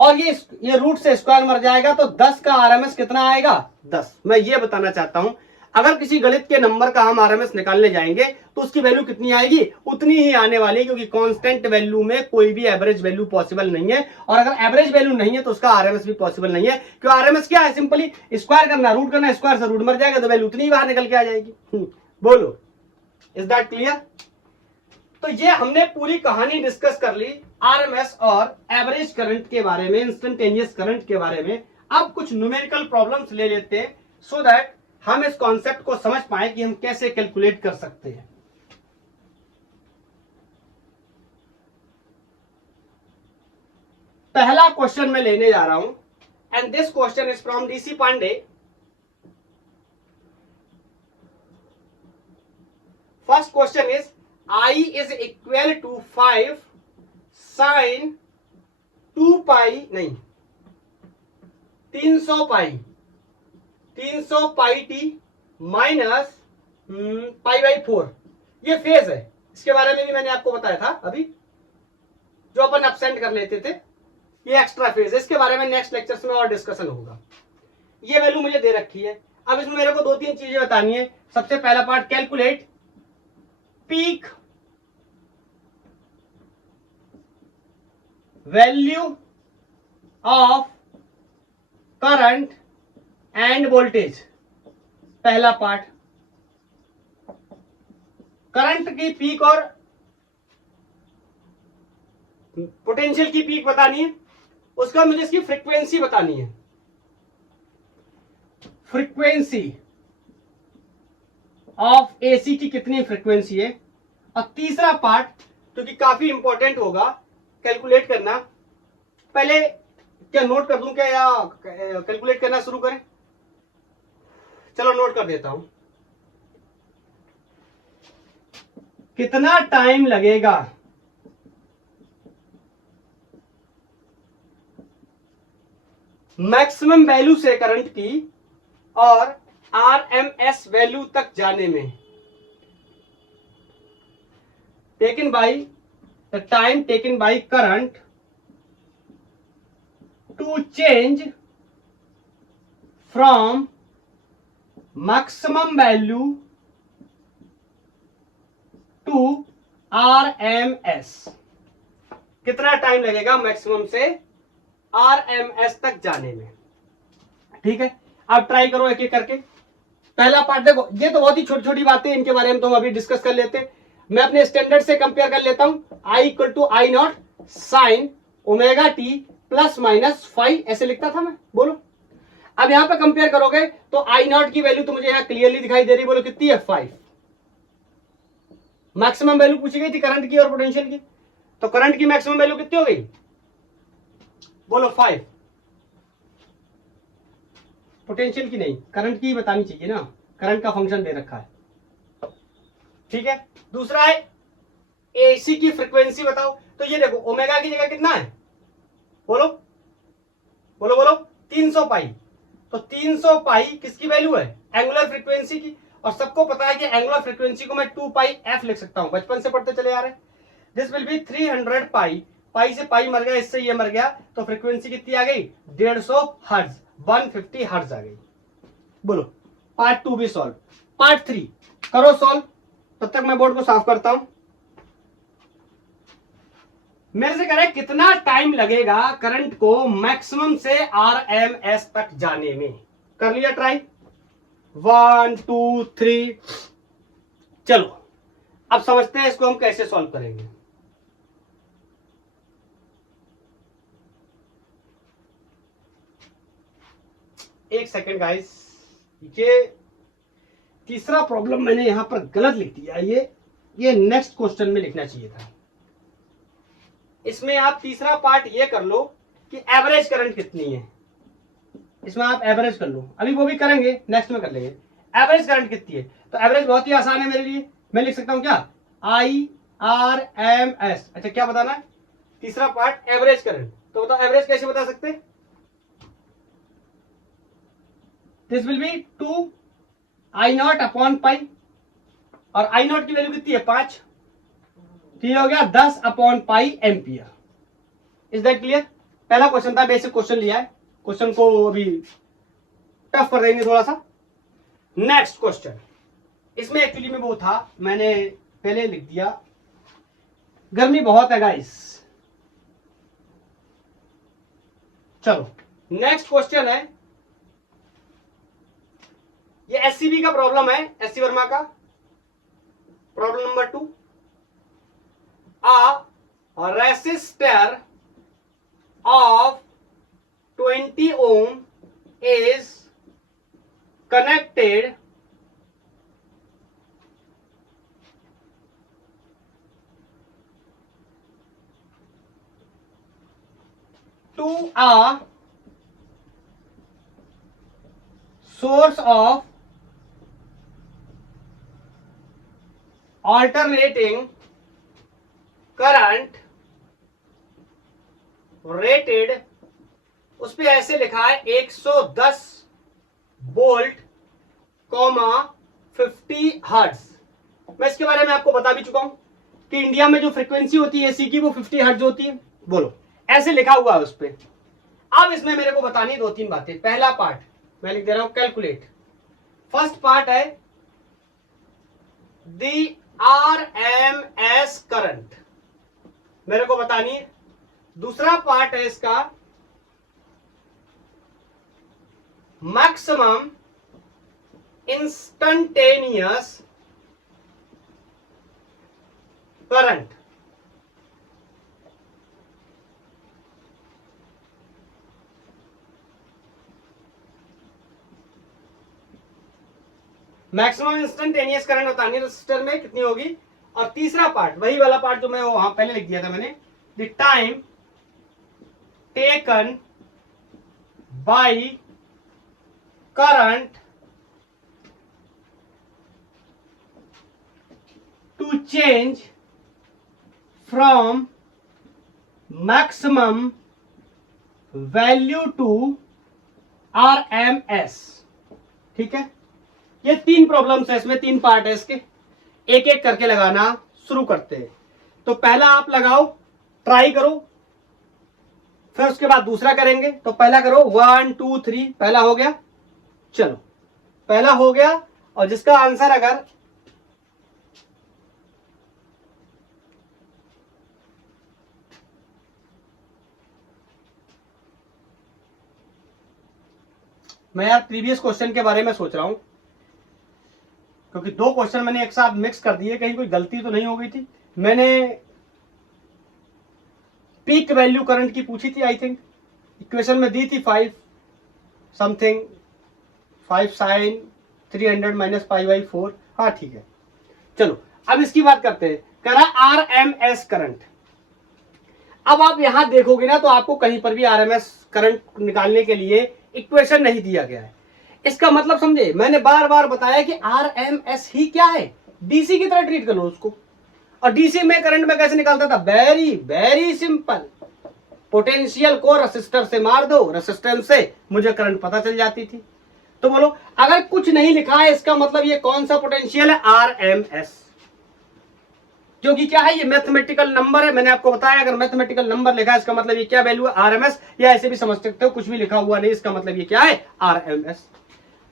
और ये रूट से स्क्वायर मर जाएगा, तो 10 का आरएमएस कितना आएगा, 10। मैं ये बताना चाहता हूं अगर किसी गणित के नंबर का हम आरएमएस निकालने जाएंगे तो उसकी वैल्यू कितनी आएगी, उतनी ही आने वाली है, क्योंकि कांस्टेंट वैल्यू में कोई भी एवरेज वैल्यू पॉसिबल नहीं है, और अगर एवरेज वैल्यू नहीं है तो उसका आरएमएस भी पॉसिबल नहीं है। क्यों, आरएमएस क्या है, सिंपली स्क्वायर करना, रूट करना, स्क्वायर से रूट मर जाएगा तो वैल्यू उतनी ही बाहर निकल के आ जाएगी। बोलो इज दैट क्लियर। तो ये हमने पूरी कहानी डिस्कस कर ली आरएमएस और एवरेज करंट के बारे में, इंस्टेंटेनियस करंट के बारे में। अब कुछ न्यूमेरिकल प्रॉब्लम्स ले लेते हैं सो दैट हम इस कॉन्सेप्ट को समझ पाए कि हम कैसे कैलकुलेट कर सकते हैं। पहला क्वेश्चन मैं लेने जा रहा हूं, and this question is from DC Pandey. First question is I is equal to 5 sin 2 pi नहीं 300 pi t minus pi by 4। ये फेज है, इसके बारे में भी मैंने आपको बताया था अभी, जो अपन एब्सेंट कर लेते थे, ये एक्स्ट्रा फेज है, इसके बारे में नेक्स्ट लेक्चर्स में और डिस्कशन होगा। ये वैल्यू मुझे दे रखी है। अब इसमें मेरे को 2-3 चीजें बतानी है। सबसे पहला part, calculate peak value of current end voltage. पहला पार्ट, करंट की पीक और पोटेंशियल की पीक बतानी है, उसका मुझे इसकी फ्रीक्वेंसी बतानी है, फ्रीक्वेंसी ऑफ एसी की कितनी फ्रीक्वेंसी है। और तीसरा पार्ट जो कि काफी इंपॉर्टेंट होगा कैलकुलेट करना, पहले क्या नोट कर दूं क्या या कैलकुलेट करना शुरू करें। चलो नोट कर देता हूं, कितना टाइम लगेगा मैक्सिमम वैल्यू से करंट की और आरएमएस वैल्यू तक जाने में, taken by the time taken by current to change from maximum value to RMS. कितना टाइम लगेगा मैक्सिमम से आरएमएस तक जाने में। ठीक है, अब ट्राई करो एक एक करके। पहला पार्ट देखो, ये तो बहुत ही छोटी छोटी बातें, इनके बारे में तो हम अभी डिस्कस कर लेते हैं। मैं अपने स्टैंडर्ड से कंपेयर कर लेता हूं, I equal to I naught sine omega t plus minus five, ऐसे लिखता था मैं। बोलो अब यहां पे कंपेयर करोगे तो आई नॉट की वैल्यू तो मुझे यहां क्लियरली दिखाई दे रही, बोलो कितनी है 5। मैक्सिमम वैल्यू पूछी गई थी करंट की और पोटेंशियल की, तो करंट की मैक्सिमम वैल्यू कितनी हो गई, बोलो 5। पोटेंशियल की नहीं, करंट की बतानी चाहिए ना, करंट का फंक्शन दे रखा है। ठीक है, दूसरा है एसी की फ्रीक्वेंसी बताओ, तो ये देखो ओमेगा की जगह कितना है, बोलो बोलो बोलो 300 पाई। तो 300 पाई किसकी वैल्यू है, एंगुलर फ्रीक्वेंसी की, और सबको पता है कि एंगुलर फ्रीक्वेंसी को मैं 2 पाई एफ लिख सकता हूं, बचपन से पढ़ते चले आ रहे हैं। दिस विल बी 300 पाई, पाई से पाई मर गया, इससे ये मर गया, तो फ्रीक्वेंसी कितनी आ गई 150 हर्ट्ज, 150 हर्ट्ज आ गई। बोलो पार्ट 2 भी सॉल्व। पार्ट 3 करो सॉल्व, तब तक मैं बोर्ड को साफ करता हूं। मेरे से कह रहे कितना टाइम लगेगा करंट को मैक्सिमम से आरएमएस तक जाने में। कर लिया ट्राई, 1 2 3। चलो अब समझते हैं इसको हम कैसे सॉल्व करेंगे। एक सेकेंड गाइस, ये तीसरा प्रॉब्लम मैंने यहां पर गलत लिख दिया, ये नेक्स्ट क्वेश्चन में लिखना चाहिए था। इसमें आप तीसरा पार्ट ये कर लो कि एवरेज करंट कितनी है, इसमें आप एवरेज कर लो, अभी वो भी करेंगे, नेक्स्ट में कर लेंगे। एवरेज करंट कितनी है, तो एवरेज बहुत ही आसान है मेरे लिए, मैं लिख सकता हूं क्या, आई आर एम एस। अच्छा क्या बताना है, तीसरा पार्ट एवरेज करंट, तो बताओ एवरेज कैसे बता सकते, this will B 2 I not upon pi, और आई नॉट की वैल्यू कितनी है 5, तो ये हो गया 10 upon pi ampere. Is that clear. पहला क्वेश्चन था, बेसिक क्वेश्चन लिया है, क्वेश्चन को अभी टफ कर देंगे थोड़ा सा। नेक्स्ट क्वेश्चन, इसमें एक्चुअली में वो था, मैंने पहले लिख दिया, गर्मी बहुत है गाइस। चलो नेक्स्ट क्वेश्चन है, ये एससीबी का प्रॉब्लम है, एससी वर्मा का problem number 2। A resistor of 20 ohm is connected to a source of alternating current rated, उस पे ऐसे लिखा है 110 वोल्ट कॉमा 50 हर्ट्ज। मैं इसके बारे में आपको बता भी चुका हूं कि इंडिया में जो फ्रीक्वेंसी होती है एसी की वो 50 हर्ट्ज होती है। बोलो ऐसे लिखा हुआ है उस पे। अब इसमें मेरे को बतानी 2-3 बातें। पहला पार्ट मैं लिख दे रहा हूं कैलकुलेट। फर्स्ट पार्ट है दी आरएमएस करंट, मेरे को बतानी है। दूसरा पार्ट है इसका maximum instantaneous current. Maximum instantaneous current बतानी है रजिस्टर में कितनी होगी। और तीसरा पार्ट वही वाला पार्ट जो मैं वहां पहले लिख दिया था मैंने, the time taken by current to change from maximum value to RMS। ठीक है, ये 3 प्रॉब्लम्स है, इसमें 3 पार्ट है इसके, एक एक करके लगाना शुरू करते हैं। तो पहला आप लगाओ, ट्राई करो, फिर उसके बाद दूसरा करेंगे। तो पहला करो 1 2 3, पहला हो गया, चलो पहला हो गया। और जिसका आंसर अगर मैं यार प्रीवियस क्वेश्चन के बारे में सोच रहा हूं, क्योंकि 2 क्वेश्चन मैंने एक साथ मिक्स कर दिए, कहीं कोई गलती तो नहीं हो गई थी। मैंने पीक वैल्यू करंट की पूछी थी, आई थिंक इक्वेशन में दी थी 5 समथिंग, 5 sin 300 माइनस π/4। हाँ ठीक है, चलो अब इसकी बात करते हैं। कह रहा RMS करंट। अब आप यहां देखोगे ना तो आपको कहीं पर भी RMS करंट निकालने के लिए इक्वेशन नहीं दिया गया है। इसका मतलब समझे, मैंने बार बार बताया कि RMS ही क्या है, डीसी की तरह ट्रीट कर लो उसको। और डीसी में करंट में कैसे निकालता था, वेरी वेरी सिंपल, पोटेंशियल को रेसिस्टर से मार दो, रेसिस्टेंस से मुझे करंट पता चल जाती थी। तो बोलो अगर कुछ नहीं लिखा है इसका मतलब ये कौन सा पोटेंशियल है, RMS, जो कि क्या है, ये मैथमेटिकल नंबर है। मैंने आपको बताया अगर मैथमेटिकल नंबर लिखा है इसका मतलब ये क्या वैल्यू है, RMS। या ऐसे भी समझ सकते हो, कुछ भी लिखा हुआ नहीं इसका मतलब ये क्या है, RMS।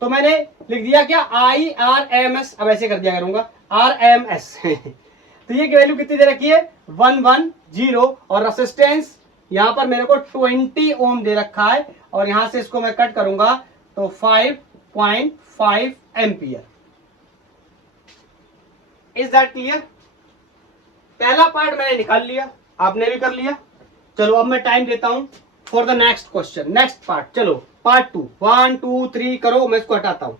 तो मैंने लिख दिया क्या, IRMS। अब ऐसे कर दिया करूंगा RMS तो ये वैल्यू कितनी दे रखी है, 110। और रेसिस्टेंस यहां पर मेरे को 20 ओम दे रखा है, और यहां से इसको मैं कट करूंगा तो 5.5 एम्पियर। Is that clear? पहला पार्ट मैंने निकाल लिया, आपने भी कर लिया। चलो अब मैं टाइम देता हूं for the next question, next part. चलो पार्ट 2, 1 2 3 करो, मैं इसको हटाता हूं।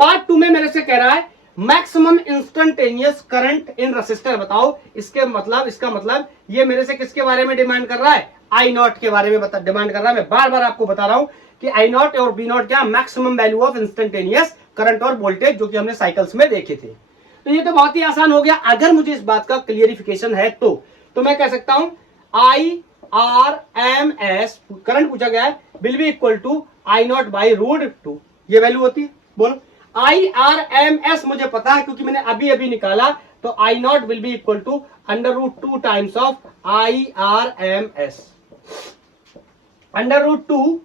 पार्ट 2 में मेरे से कह रहा है maximum instantaneous current in resistor बताओ। इसका मतलब ये मेरे से किसके बारे में डिमांड कर रहा है, I0 के बारे में डिमांड कर रहा है। मैं बार बार आपको बता रहा हूं कि I0 और B0 क्या, maximum value of instantaneous current और वोल्टेज, जो कि हमने साइकिल्स में देखे थे। तो ये तो बहुत ही आसान हो गया। अगर मुझे इस बात का क्लियरिफिकेशन है तो मैं कह सकता हूं IRMS करंट पूछा गया है, will be equal to I0/√2। ये वैल्यू होती है। बोलो IRMS मुझे पता है क्योंकि मैंने अभी अभी निकाला। तो I0 will be equal to √2 times of IRMS, √2।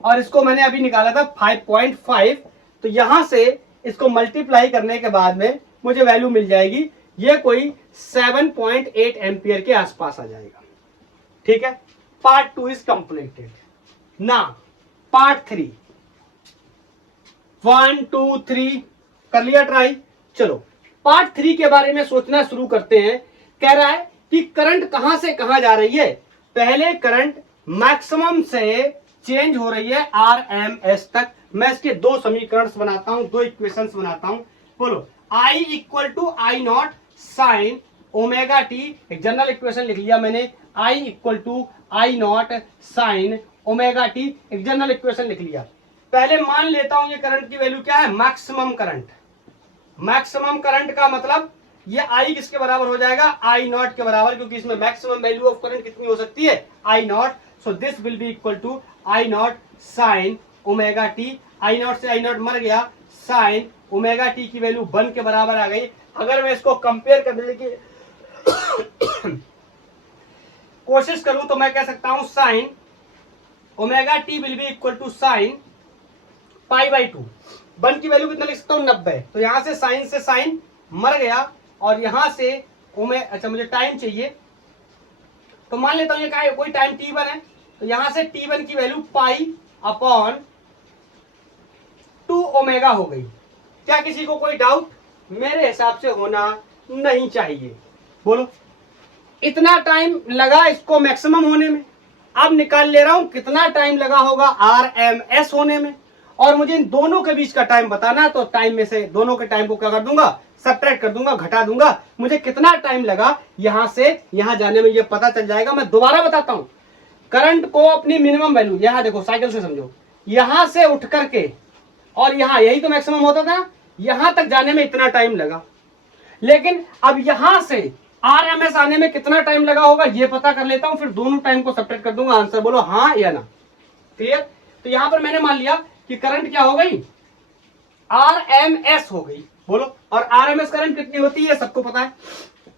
और इसको मैंने अभी निकाला था 5.5। तो यहां से इसको मल्टीप्लाई करने के बाद में मुझे वैल्यू मिल जाएगी, ये कोई 7.8 एम्पियर के आसपास आ जाएगा। ठीक है, पार्ट 2 इज कंप्लीटेड। ना पार्ट 3, 1 2 3 कर लिया ट्राई। चलो पार्ट 3 के बारे में सोचना शुरू करते हैं। कह रहा है कि करंट कहां से कहां जा रही है। पहले करंट मैक्सिमम से चेंज हो रही है RMS तक। मैं इसके 2 समीकरण बनाता हूं, 2 इक्वेशंस बनाता हूं। बोलो I equal to I0 sine omega t. एक जनरल इक्वेशन लिख लिया मैंने, I equal to I0 sine omega t. एक जनरल इक्वेशन लिख लिया। पहले मान लेता हूं ये करंट की वैल्यू क्या है, मैक्सिमम करंट। मैक्सिमम करंट का मतलब ये I किसके बराबर हो जाएगा, I0 के बराबर, क्योंकि इसमें मैक्सिमम वैल्यू ऑफ करंट कितनी हो सकती है, I0। So this will be equal to I0 sine omega t. I0 से I0 मर गया, साइन ओमेगा टी की वैल्यू 1 के बराबर आ गई। अगर मैं इसको कंपेयर करने की कोशिश करूं तो मैं कह सकता हूं sine omega t will be equal to sine π/2। 1 की वैल्यू कितना लिख सकता हूं, 90। तो यहां से साइन मर गया, और यहां से अच्छा मुझे टाइम चाहिए, तो मान लेता हूं ये क्या, कोई टाइम t1 है। तो यहां से t1 की वैल्यू π/2 ओमेगा हो गई। क्या किसी को कोई डाउट? मेरे हिसाब से होना नहीं चाहिए। बोलो इतना टाइम लगा इसको मैक्सिमम होने में। अब निकाल ले रहा हूं कितना टाइम लगा होगा RMS होने में, और मुझे इन दोनों के बीच का टाइम बताना। तो टाइम में से दोनों के टाइम को क्या कर दूंगा, सब्ट्रैक्ट कर दूंगा, घटा दूंगा। मुझे कितना टाइम लगा यहां से यहां जाने में, ये पता चल जाएगा। मैं दोबारा बताता हूं, करंट को अपनी मिनिमम वैल्यू, यहां देखो साइकिल से समझो, यहां से उठ करके और यहां, यही तो मैक्सिमम होता था, यहां तक जाने में इतना टाइम लगा। लेकिन अब यहां से RMS आने में कितना टाइम लगा होगा ये पता कर लेता हूं, फिर दोनों टाइम को सब्ट्रैक्ट कर दूंगा, आंसर बोलो हाँ या ना। क्लियर? तो यहां पर मैंने मान लिया कि करंट क्या हो गई, RMS हो गई, बोलो। और RMS करंट कितनी होती है सबको पता है,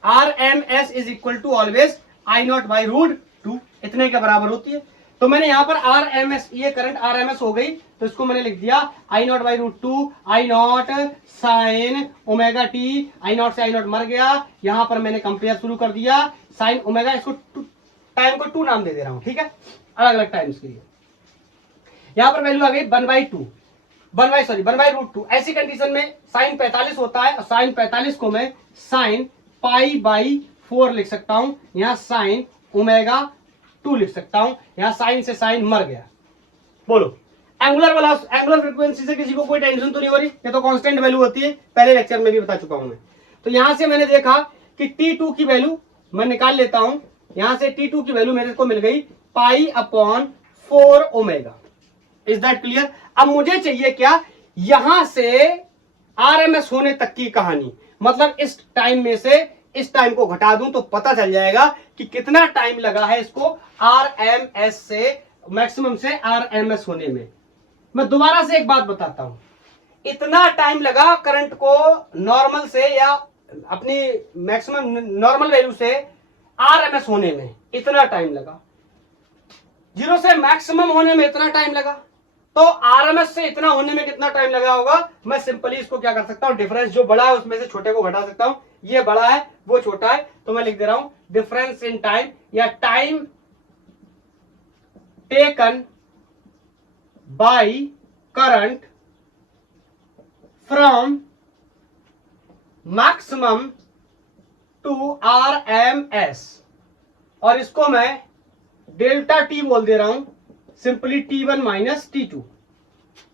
RMS is equal to always I0/√2, इतने के बराबर होती है। तो मैंने यहां पर RMS, ये करंट RMS हो गई, तो इसको मैंने लिख दिया I0/√2, I0 sine omega t, I0 से I0 मर गया, यहां पर मैंने कंपेयर शुरू कर दिया साइन ओमेगा, इसको टाइम को 2 नाम दे दे रहा हूं, ठीक है, अलग अलग टाइम्स के लिए। यहां पर वैल्यू आ गई 1/2, ऐसी कंडीशन में साइन 45 होता है, और साइन 45 को मैं साइन π/4 लिख सकता हूं, यहां साइन ओमेगा 2 लिख सकता हूं, यहां साइन से साइन मर गया। बोलो एंगुलर फ्रीक्वेंसी से किसी को कोई टेंशन तो नहीं हो रही, ये तो कांस्टेंट वैल्यू होती है, पहले लेक्चर में भी बता चुका हूं मैं। तो यहां से मैंने देखा कि T2 की वैल्यू मैं निकाल लेता हूं, यहां से T2 की वैल्यू मेरे को मिल गई π/4 ओमेगा। Is that clear? अब मुझे चाहिए क्या, यहां से RMS होने तक की कहानी, मतलब इस टाइम में से इस टाइम को घटा दूं तो पता चल जाएगा कि कितना टाइम लगा है इसको RMS से, मैक्सिमम से RMS होने में। मैं दोबारा से एक बात बताता हूं, इतना टाइम लगा करंट को नॉर्मल से या अपनी मैक्सिमम नॉर्मल वैल्यू से RMS होने में, इतना टाइम लगा। 0 से मैक्सिमम होने में इतना टाइम लगा, तो RMS से इतना होने में कितना टाइम लगा होगा, मैं सिंपली इसको क्या कर सकता हूं, डिफरेंस जो बड़ा है उसमें से छोटे को घटा सकता हूं, ये बड़ा है वो छोटा है, तो मैं लिख दे रहा हूं डिफरेंस इन टाइम, या time taken by current from maximum to RMS, और इसको मैं डेल्टा T बोल दे रहा हूं, simply T1 minus T2।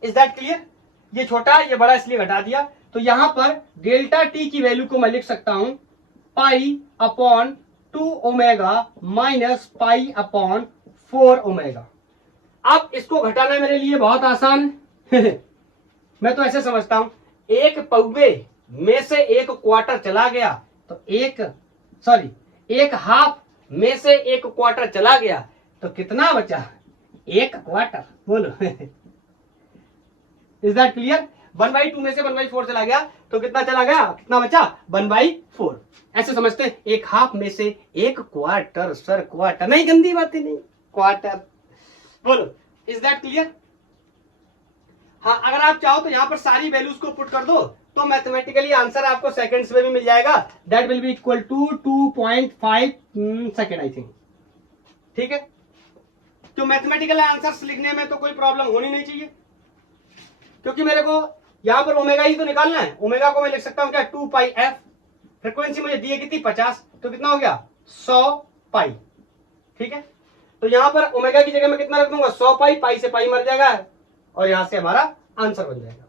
Is that clear? ये छोटा ये बड़ा इसलिए घटा दिया, तो यहां पर डेल्टा T की वैल्यू को मैं लिख सकता हूं π/2 ओमेगा माइनस π/4 ओमेगा। अब इसको घटाना मेरे लिए बहुत आसान मैं तो ऐसे समझता हूं, एक पौवे में से एक क्वार्टर चला गया, तो एक हाफ में से एक क्वार्टर चला गया, तो कितना बचा, एक क्वार्टर, बोलो इज दैट क्लियर? 1/2 में से 1/4 चला गया, तो कितना चला गया, कितना बचा, 1/4। ऐसे समझते हैं, एक हाफ में से एक क्वार्टर, सर क्वार्टर नहीं, गंदी बात नहीं, क्वार्टर, बोलो इज दैट क्लियर? हाँ, अगर आप चाहो तो यहां पर सारी वैल्यूज को पुट कर दो, तो मैथमेटिकली आंसर आपको सेकंड्स में भी मिल जाएगा, that will be equal to 2.5 second I think, ठीक है? तो मैथमेटिकल आंसर्स लिखने में तो कोई प्रॉब्लम होनी नहीं चाहिए, क्योंकि मेरे को यहां पर ओमेगा ही तो निकालना है। ओमेगा को मैं लिख सकता हूं क्या, 2πf, फ्रीक्वेंसी मुझे दी है कितनी, 50, तो कितना हो गया 100π, ठीक है? तो यहां पर ओमेगा की जगह मैं कितना रख दूंगा, 100π, पाई से पाई मर जाएगा, और यहां से हमारा आंसर बन जाएगा।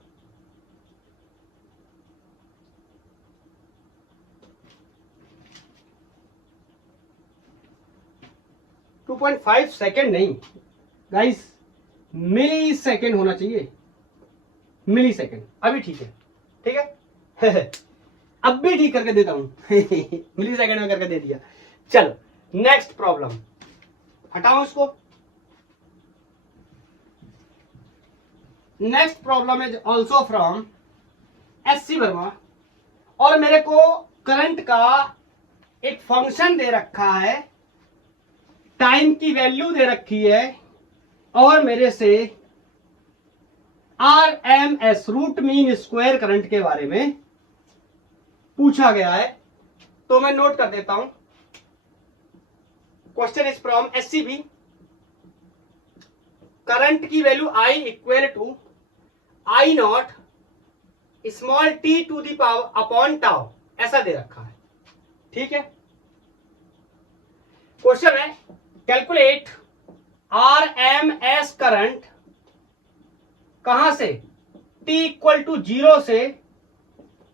टू 2.5 सेकेंड नहीं गाइस, मिली सेकेंड होना चाहिए, मिली सेकेंड। अभी ठीक है, ठीक है अब भी ठीक करके देता हूं मिली सेकेंड में करके दे दिया। चलो नेक्स्ट प्रॉब्लम, हटाओ इसको। Next problem is also from SC Verma, और मेरे को करंट का एक फंक्शन दे रखा है, टाइम की वैल्यू दे रखी है, और मेरे से RMS root mean square current के बारे में पूछा गया है। तो मैं नोट कर देता हूं, question is from SCB, current की value I equal to I0 small t to the power upon tau, ऐसा दे रखा है, ठीक है? क्वेश्चन है कैलकुलेट RMS करंट कहां से, t इक्वल टू 0 से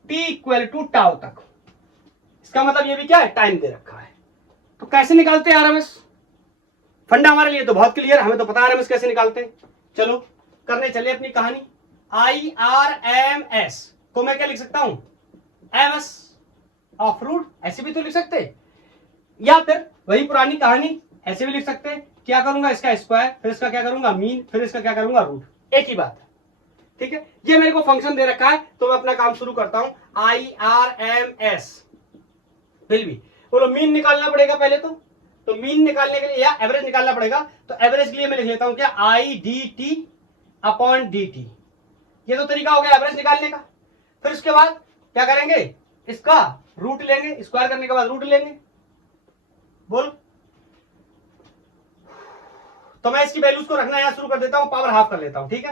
t इक्वल टू टाउ तक। इसका मतलब ये भी क्या है, टाइम दे रखा है। तो कैसे निकालते हैं RMS? फंडा हमारे लिए तो बहुत क्लियर, हमें तो पता है RMS कैसे निकालते हैं। चलो करने चले अपनी कहानी। IRMS को मैं क्या लिख सकता हूं, MS, ऑफ रूट, ऐसे भी तो लिख सकते हैं। या फिर वही पुरानी कहानी ऐसे भी लिख सकते हैं, क्या करूंगा इसका स्क्वायर, फिर इसका क्या करूंगा मीन, फिर इसका क्या करूंगा रूट, एक ही बात है। ठीक है, ये मेरे को फंक्शन दे रखा है तो मैं अपना काम शुरू करता हूं। IRMS विल बी, बोलो मीन निकालना पड़ेगा पहले तो मीन निकालने के लिए या एवरेज निकालना पड़ेगा, तो एवरेज के लिए मैं लिख लेता हूं क्या IDT अपॉन DT। ये तो तरीका हो गया एवरेज निकालने का। फिर उसके बाद क्या करेंगे, इसका रूट लेंगे, स्क्वायर करने के बाद रूट लेंगे। बोल, तो मैं इसकी वैल्यूज को रखना यहां शुरू कर देता हूं, पावर हाफ कर लेता हूं। ठीक है,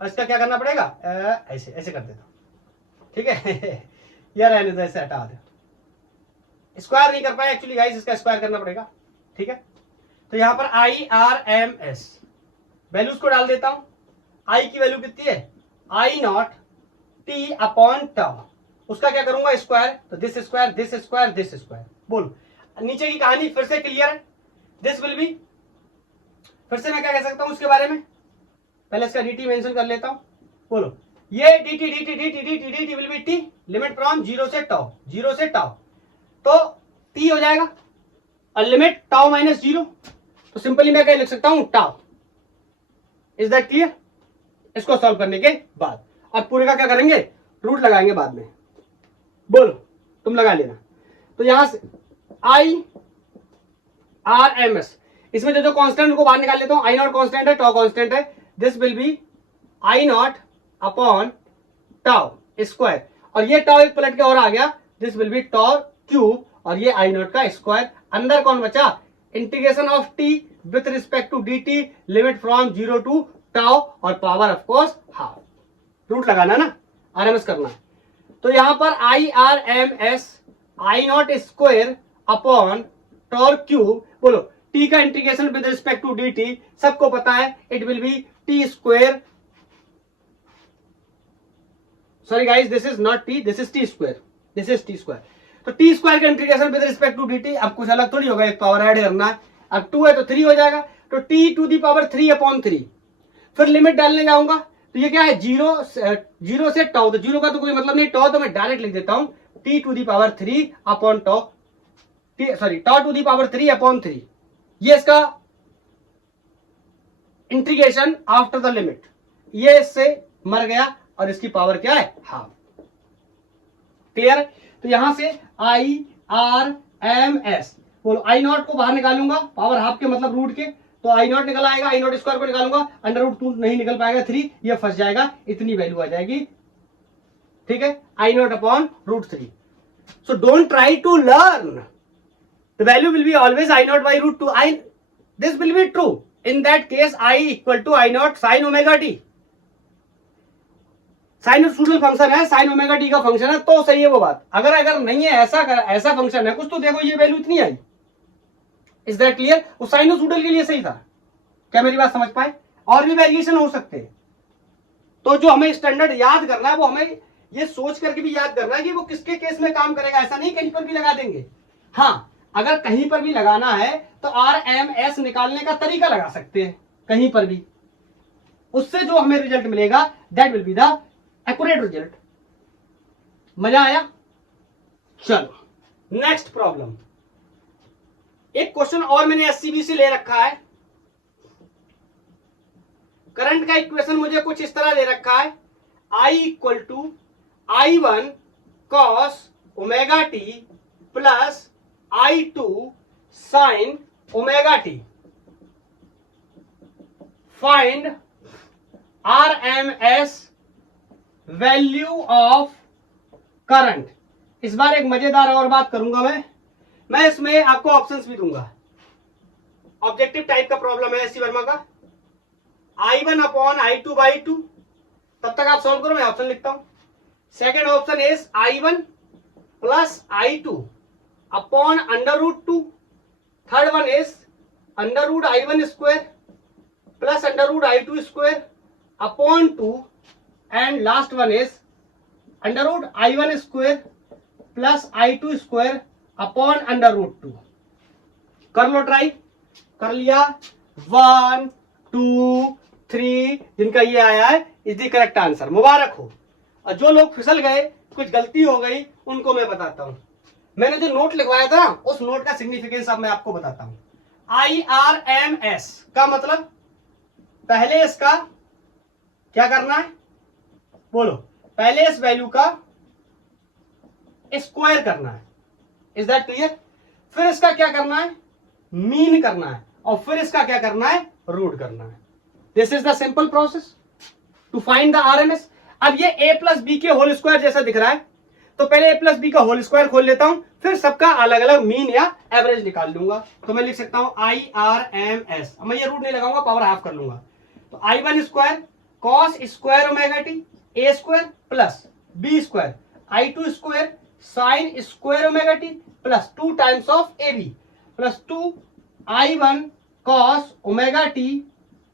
और इसका क्या करना पड़ेगा, ऐसे ऐसे कर देता हूं। ठीक है यार रहने दो, ऐसे हटा दो, स्क्वायर नहीं कर पाए एक्चुअली गाइस, इसका स्क्वायर करना पड़ेगा। ठीक है, तो यहां पर IRMS वैल्यूज को डाल देता हूं। आई की वैल्यू कितनी है, I0T अपॉन टाउ, उसका क्या करूंगा स्क्वायर, तो this square this square this square. बोलो, नीचे की कहानी फिर से क्लियर है। दिस विल बी, फिर से मैं क्या कह सकता हूं उसके बारे में, पहले इसका dt मेंशन कर लेता हूं। बोलो, ये dt will be t limit from 0 से टाउ, 0 से टाउ, तो t हो जाएगा और लिमिट टाउ माइनस 0, तो सिंपली मैं क्या लिख सकता हूं टाउ। Is that clear? इसको सॉल्व करने के बाद अब पूरे का क्या करेंगे, रूट लगाएंगे बाद में। बोलो, तुम लगा लेना। तो यहां से IRMS, इसमें जो कांस्टेंट को बाहर निकाल लेता हूं, I0 कांस्टेंट है, टाउ कांस्टेंट है, this will be I0 upon tau square, और ये टाउ एक पलट के और आ गया, this will be tau cube, और ये I0 का स्क्वायर। अंदर कौन बचा, integration of t with respect to dt limit from 0 to tau, और power of course half. Root लगाना ना, आरएमएस करना। तो यहां पर IRMS I0 square upon tau cube, बोलो t का integration with respect to dt सबको पता है, it will be t square, sorry guys this is not t, this is t square, this is t square. तो t square का integration with respect to dt, अब कुछ अलग थोड़ी होगा, एक पावर ऐड करना है, अब 2 है तो 3 हो जाएगा, तो t to the power 3 upon 3। फिर लिमिट डालने जाऊंगा तो ये क्या है, 0 से टाउ, तो 0 का तो कोई मतलब नहीं, टाउ तो मैं डायरेक्ट लिख देता हूं t to the power 3 upon tau, sorry tau to the power 3 upon 3, ये इसका इंटीग्रेशन आफ्टर द लिमिट, ये इससे मर गया और इसकी पावर क्या है, हाफ। क्लियर? तो यहां से IRMS, बोलो I0 को बाहर निकालूंगा, पावर हाफ के मतलब रूट के, तो I0 निकल आएगा, I0 स्क्वायर को निकालूंगा, अंडर रूट 2 नहीं निकल पाएगा, 3 ये फंस जाएगा, इतनी वैल्यू आ जाएगी। ठीक है, I0 upon root 3। So don't try to learn, the value will be always I0 by root 2. This will be true. In that case, I equal to I0 sin omega t. Sinusoidal function है, sin omega t का function है, तो सही है वो बात। अगर नहीं है, ऐसा फंक्शन है कुछ, तो देखो ये वैल्यू इतनी आई। Is that clear? वो साइनसोइडल के लिए सही था, क्या मेरी बात समझ पाए? और भी वेरिएशन हो सकते हैं, तो जो हमें स्टैंडर्ड याद करना है वो हमें ये सोच करके भी याद करना है कि वो किसके केस में काम करेगा। ऐसा नहीं कहीं पर भी लगा देंगे। हाँ, अगर कहीं पर भी लगाना है तो RMS निकालने का तरीका लगा सकते हैं कहीं पर भी, उससे जो हमें रिजल्ट मिलेगा that will be the accurate result. मजा आया? चलो नेक्स्ट प्रॉब्लम। एक क्वेश्चन और मैंने SCB से ले रखा है। करंट का इक्वेशन मुझे कुछ इस तरह दे रखा है, I equal to I1 cos omega t plus I2 sin omega t। Find RMS value of current. इस बार एक मजेदार और बात करूंगा मैं इसमें आपको ऑप्शंस भी दूंगा। ऑब्जेक्टिव टाइप का प्रॉब्लम है SC वर्मा का। I1 अपॉन I2 बाई 2, तब तक आप सॉल्व करो, मैं ऑप्शन लिखता हूं। Second option is I1 plus I2 upon under root 2। Third one is under root I1 square plus under root I2 square upon 2, and last one is under root I1 square plus I2 square upon under root 2। कर लो try, कर लिया? 1 2 3, जिनका ये आया है is the correct answer, मुबारक हो। और जो लोग फिसल गए, कुछ गलती हो गई, उनको मैं बताता हूं। मैंने जो नोट लिखवाया था उस नोट का सिग्निफिकेंस अब मैं आपको बताता हूं। IRMS का मतलब पहले इसका क्या करना है, बोलो, पहले इस वैल्यू का स्क्वायर करना है। Is that clear? फिर इसका क्या करना है, मीन करना है, और फिर इसका क्या करना है, रूट करना है। This is the simple process to find the RMS. अब ये a प्लस बी के होल स्क्वायर जैसा दिख रहा है, तो पहले a प्लस बी का होल स्क्वायर खोल लेता हूं, फिर सबका अलग अलग मीन या एवरेज निकाल लूंगा। तो मैं लिख सकता हूं IRMS, मैं ये रूट नहीं लगाऊंगा, पावर हाफ कर लूंगा। तो I1 square cos square omega T a square plus b square I2 square sine square omega t plus 2 times of AB plus 2 I1 cos omega T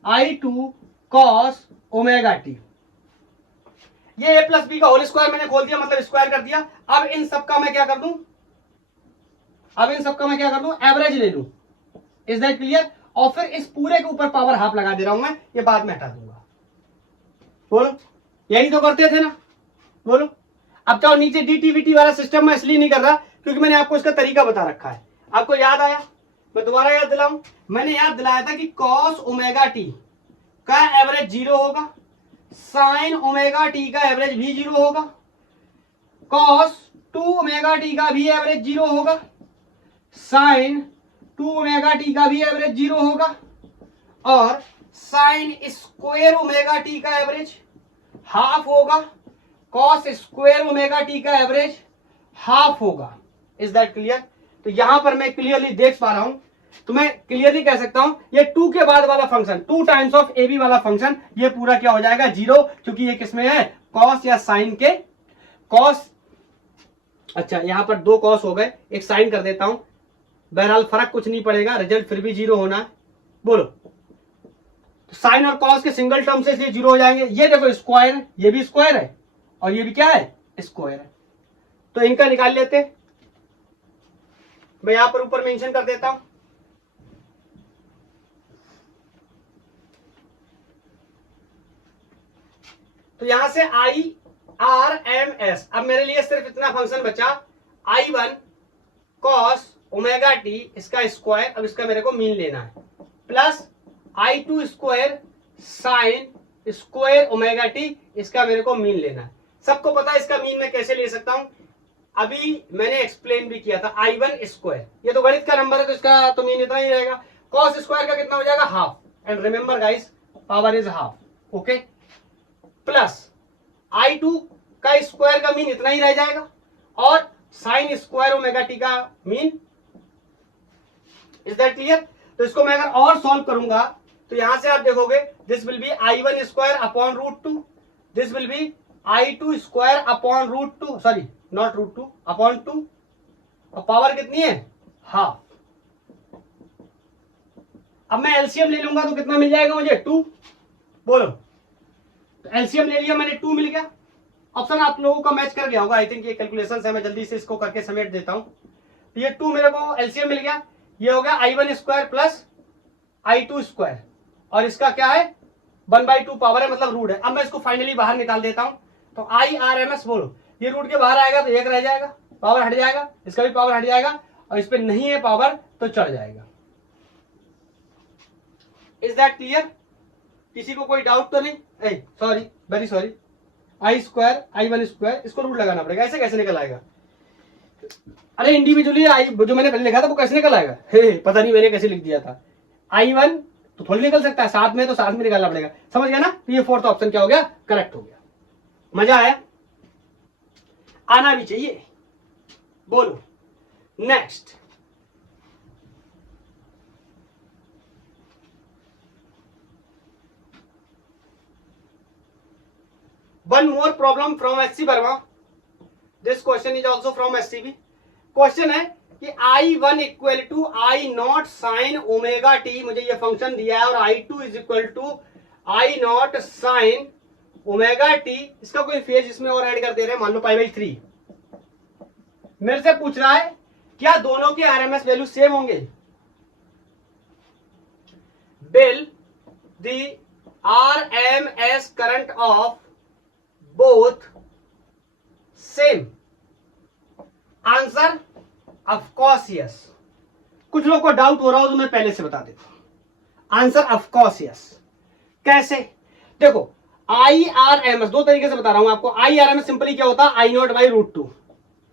I2 cos omega T. ये a plus b का whole square मैंने खोल दिया, मतलब square कर दिया। अब इन सबका मैं क्या कर दूं, एवरेज ले लूं। Is that clear? और फिर इस पूरे के ऊपर पावर हाफ लगा दे रहा हूं मैं, ये बाद में हटा दूंगा। बोलो, यही तो करते थे ना, बोलो। अब चाहो नीचे DTVT वाला सिस्टम मैं इसलिए नहीं कर रहा क्योंकि मैंने आपको इसका तरीका बता रखा है। आपको याद आया? मैं दोबारा याद दिलाऊं। मैंने याद दिलाया था कि कॉस ओमेगा टी का एवरेज 0 होगा, साइन ओमेगा टी का एवरेज भी 0 होगा, कॉस 2 ओमेगा टी का भी एवरेज 0 होगा, साइन 2 ओमेगा टी का भी एवरेज 0 होगा, और साइन स्क्वायर ओमेगा टी का एवरेज हाफ होगा, कॉस स्क्वायर ओमेगा टी का एवरेज हाफ होगा। Is that clear? तो यहां पर मैं क्लियरली देख पा रहा हूं, तो मैं क्लियरली कह सकता हूं ये 2 के बाद वाला फंक्शन, 2 टाइम्स ऑफ AB वाला फंक्शन, ये पूरा क्या हो जाएगा, 0, क्योंकि ये किसमें है, कॉस या साइन के कॉस। अच्छा, यहां पर 2 कॉस हो गए, एक साइन कर देता हूं, बहरहाल फर्क कुछ नहीं पड़ेगा, रिजल्ट फिर भी 0 होना है। बोलो, तो साइन और कॉस के सिंगल टर्म से इसलिए 0 हो जाएंगे। ये देखो स्क्वायर, ये भी स्क्वायर है और ये भी क्या है, स्क्वायर है, तो इनका निकाल लेते। मैं यहां पर ऊपर मेंशन कर देता हूं। तो यहां से IRMS, अब मेरे लिए सिर्फ इतना फंक्शन बचा, I1 कॉस ओमेगा टी इसका स्क्वायर, अब इसका मेरे को मीन लेना है, plus I2 square sine square omega t, इसका मेरे को मीन लेना है। सबको पता है इसका मीन मैं कैसे ले सकता हूं, अभी मैंने एक्सप्लेन भी किया था। I1 स्क्वायर, ये तो गणित का नंबर है तो इसका तो मीन इतना ही रहेगा। कॉस स्क्वायर का कितना हो जाएगा, half, and remember guys power is half, okay, plus I2 का स्क्वायर का मीन इतना ही रह जाएगा, और साइन स्क्वायर ओमेगा टी का मीन। Is that clear? तो इसको मैं अगर और सॉल्व करूंगा तो यहां से आप देखोगे this will B I1 square upon √2, this will B I2 square upon √2, sorry not √2, upon 2, और पावर कितनी है, हाफ। अब मैं एलसीएम ले लूंगा तो कितना मिल जाएगा मुझे, 2। बोलो, तो एलसीएम ले लिया मैंने, 2 मिल गया। ऑप्शन आप लोगों का मैच कर गया होगा, आई थिंक ये कैलकुलेशन है, मैं जल्दी से इसको करके समेट देता हूं। तो ये 2 मेरे को एलसीएम मिल गया, ये हो गया I1 square plus I2 square, और इसका क्या है, 1/2 पावर है, मतलब रूट है। अब मैं इसको फाइनली बाहर निकाल देता हूं, तो IRMS बोलो, ये रूट के बाहर आएगा तो 1 रह जाएगा, पावर हट जाएगा, इसका भी पावर हट जाएगा, और इस पे नहीं है पावर तो चढ़ जाएगा। Is that clear? किसी को कोई डाउट तो नहीं? Sorry, very sorry, I square I1 square, इसको रूट लगाना पड़ेगा, ऐसे कैसे निकल आएगा? अरे इंडिविजुअली जो मैंने पहले लिखा था वो कैसे निकल आएगा, पता नहीं मैंने कैसे लिख दिया था। I1 तो थोड़ी निकल सकता है, साथ में तो साथ में निकालना पड़ेगा, समझ गया ना? तो ये 4th ऑप्शन क्या हो गया, करेक्ट हो गया। मजा आया? आना भी चाहिए। बोलो next. One more problem from SC Verma. This question is also from SCB. Question है कि I1 equal to I0 sine omega t, मुझे ये फंक्शन दिया है, और I2 is equal to I0 sine omega t, इसका कोई फेज इसमें और ऐड कर दे रहे हैं, मान लो π/3। मेरे से पूछ रहा है क्या दोनों के RMS वैल्यू सेम होंगे? Will the RMS current of both same? Answer of course yes. कुछ लोग को डाउट हो रहा हो तो मैं पहले से बता देता हूं। Answer of course yes. कैसे? देखो IRMS दो तरीके से बता रहा हूं आपको। IRMS सिंपली क्या होता है? आई नॉट बाई रूट टू,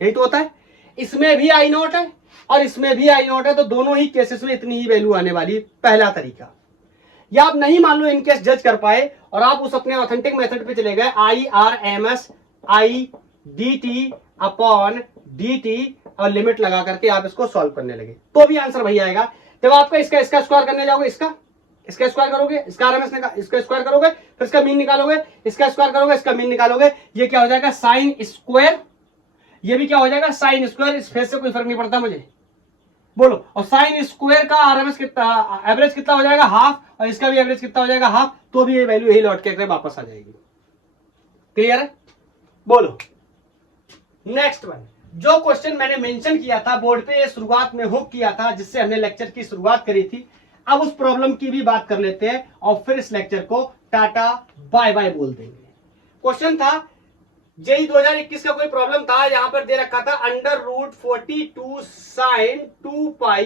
यही तो होता है। इसमें भी आई नॉट है और इसमें भी आई नॉट है, तो दोनों ही केसेस में इतनी ही वैल्यू आने वाली। पहला तरीका, या आप नहीं मान लो इनकेस जज कर पाए और आप उस अपने ऑथेंटिक मेथड पे चले गए, IRMS IDT अपॉन DT और लिमिट लगा करके आप इसको सॉल्व करने लगे, तो भी आंसर वही आएगा। जब आपका इसका स्क्वायर करने जाओगे, इसका स्क्वायर करोगे, इसका आरएमएस इसका स्क्वायर करोगे, फिर इसका मीन निकालोगे, इसका स्क्वायर करोगे, इसका मीन निकालोगे, ये क्या हो जाएगा? Sine square. ये भी क्या हो जाएगा? Sine square. इस फेस से कोई फर्क नहीं पड़ता मुझे, बोलो। और साइन स्क्वायर का आरएमएस कितना, एवरेज कितना हो जाएगा? हाफ, और इसका भी एवरेज कितना हो जाएगा? हाफ। तो भी ये वैल्यू यही लौट के वापस आ जाएगी। क्लियर है? बोलो नेक्स्ट वन। जो क्वेश्चन मैंने मेंशन किया था बोर्ड पे, शुरुआत में हुक किया था, जिससे हमने लेक्चर की शुरुआत करी थी, अब उस प्रॉब्लम की भी बात कर लेते हैं और फिर इस लेक्चर को टाटा बाय बाय बोल देंगे। क्वेश्चन था जेई 2021 का, कोई प्रॉब्लम था, यहां पर दे रखा था under root 42 sine 2 pi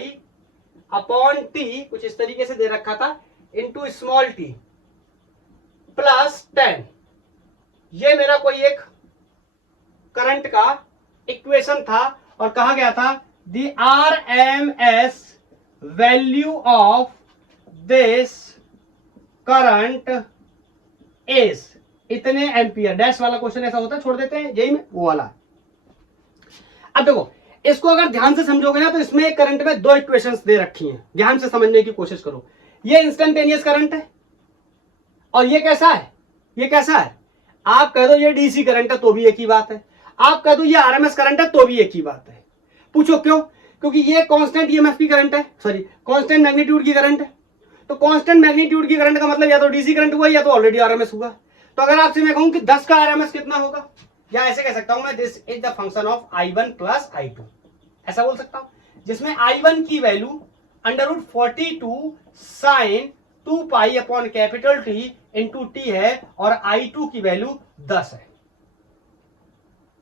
upon t, कुछ इस तरीके से दे रखा था, इंटू स्मॉल टी प्लस 10। ये मेरा कोई एक करंट का इक्वेशन था और कहा गया था the RMS value of this current is इतने एम्पियर। डैश वाला क्वेश्चन ऐसा होता है, छोड़ देते हैं यही में, वो वाला। अब देखो इसको अगर ध्यान से समझोगे ना, तो इसमें करंट में दो इक्वेशंस दे रखी हैं, ध्यान से समझने की कोशिश करो। ये इंस्टेंटेनियस करंट है और ये कैसा है? ये कैसा है? आप कह दो ये डीसी करंट है तो भी एक ही बात है, आप कह दो ये आरएमएस करंट है तो भी एक ही बात है। पूछो क्यों? क्योंकि ये कांस्टेंट ईएमएफ की करंट है, सॉरी कांस्टेंट मैग्नीट्यूड की करंट है। तो कांस्टेंट मैग्नीट्यूड की करंट का मतलब या तो डीसी करंट हुआ या तो ऑलरेडी आरएमएस हुआ। तो अगर आपसे मैं कहूं कि 10 का आरएमएस कितना होगा, या ऐसे कह सकता हूं मैं, this is the function of I1 plus I2, ऐसा बोल सकता हूं, जिसमें I1 की वैल्यू under root 42 sine 2 pi upon capital t into t है और I2 की वैल्यू 10 है।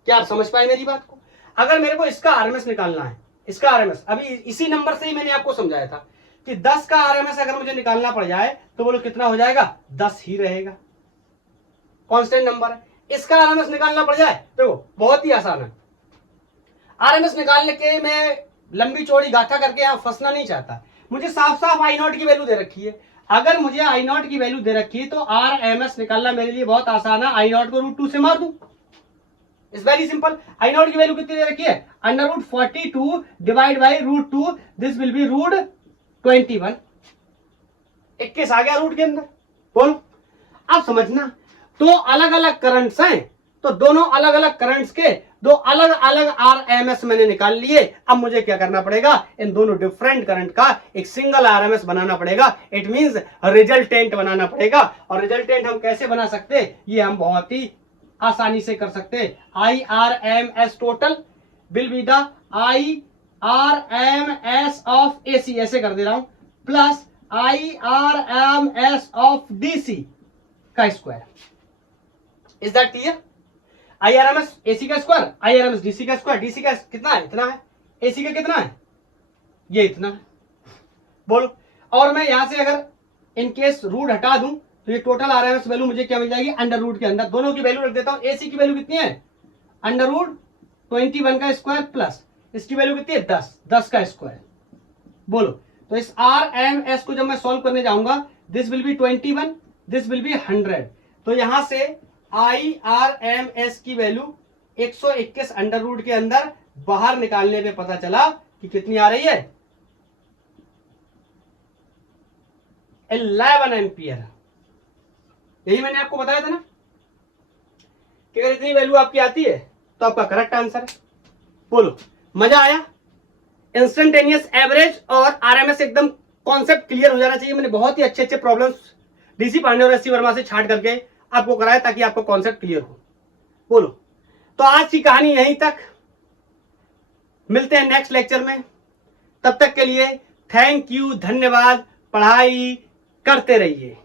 क्या आप समझ पाए मेरी बात को? अगर मेरे को इसका आरएमएस निकालना है, इसका आरएमएस, अभी इसी नंबर से ही मैंने आपको समझाया था कि 10 का आरएमएस अगर मुझे निकालना पड़ जाए तो बोलो कितना हो जाएगा? 10 ही रहेगा, कांस्टेंट नंबर है। इसका आरएमएस निकालना पड़ जाए तो बहुत ही आसान है। आरएमएस निकालने के मैं लंबी चौड़ी गाथा करके यहां फंसना नहीं चाहता, मुझे साफ साफ आई नॉट की वैल्यू दे रखी है। अगर मुझे आई नॉट की वैल्यू दे रखी है तो आरएमएस निकालना मेरे लिए बहुत आसान है। आई नॉट को रूट 2 से मार दूं, it's very simple. I naught की वैल्यू कितनी दे रखी है? Under root 42 divide by root 2, this will be root 21। 21 आ गया रूट के अंदर। बोलो आप समझना, दो अलग अलग करंट्स हैं, तो दोनों अलग अलग करंट्स के दो अलग अलग आरएमएस मैंने निकाल लिए। अब मुझे क्या करना पड़ेगा? इन दोनों डिफरेंट करंट का एक सिंगल आरएमएस बनाना पड़ेगा। इट मींस रिजल्टेंट बनाना पड़ेगा। और रिजल्टेंट हम कैसे बना सकते हैं? ये हम बहुत ही आसानी से कर सकते हैं। IRMS total will be the IRMS of AC, ऐसे कर दे रहा हूं, प्लस IRMS ऑफ DC का square. Is that clear? IRMS AC का स्क्वायर, IRMS DC का स्क्वायर। DC का कितना है? इतना है। AC का कितना है? ये इतना है। बोलो, और मैं यहां से अगर इनकेस रूट हटा दूं तो ये टोटल आरएमएस वैल्यू मुझे क्या मिल जाएगी? अंडर रूट के अंदर दोनों की वैल्यू रख देता हूं। एसी की वैल्यू कितनी है? अंडर रूट 21 का स्क्वायर प्लस इसकी वैल्यू कितनी है? 10 का स्क्वायर। बोलो, तो इस आरएमएस को जब मैं सॉल्व करने जाऊंगा, this will B 21, this will B 100। तो यहां से IRMS की वैल्यू 121 अंडर रूट के अंदर बाहर निकालने पे पता चला कि कितनी आ रही है? 11 एम्पियर। यही मैंने आपको बताया था ना कि अगर इतनी वैल्यू आपकी आती है तो आपका करेक्ट आंसर है। बोलो, मजा आया? इंस्टेंटेनियस एवरेज और आरएमएस एकदम कॉन्सेप्ट क्लियर हो जाना चाहिए। मैंने बहुत ही अच्छे अच्छे प्रॉब्लम्स डीसी पांडे और एससी वर्मा से छाट करके आपको कराया ताकि आपको कॉन्सेप्ट क्लियर हो। बोलो, तो आज की कहानी यहीं तक, मिलते हैं नेक्स्ट लेक्चर में। तब तक के लिए थैंक यू, धन्यवाद। पढ़ाई करते रहिए।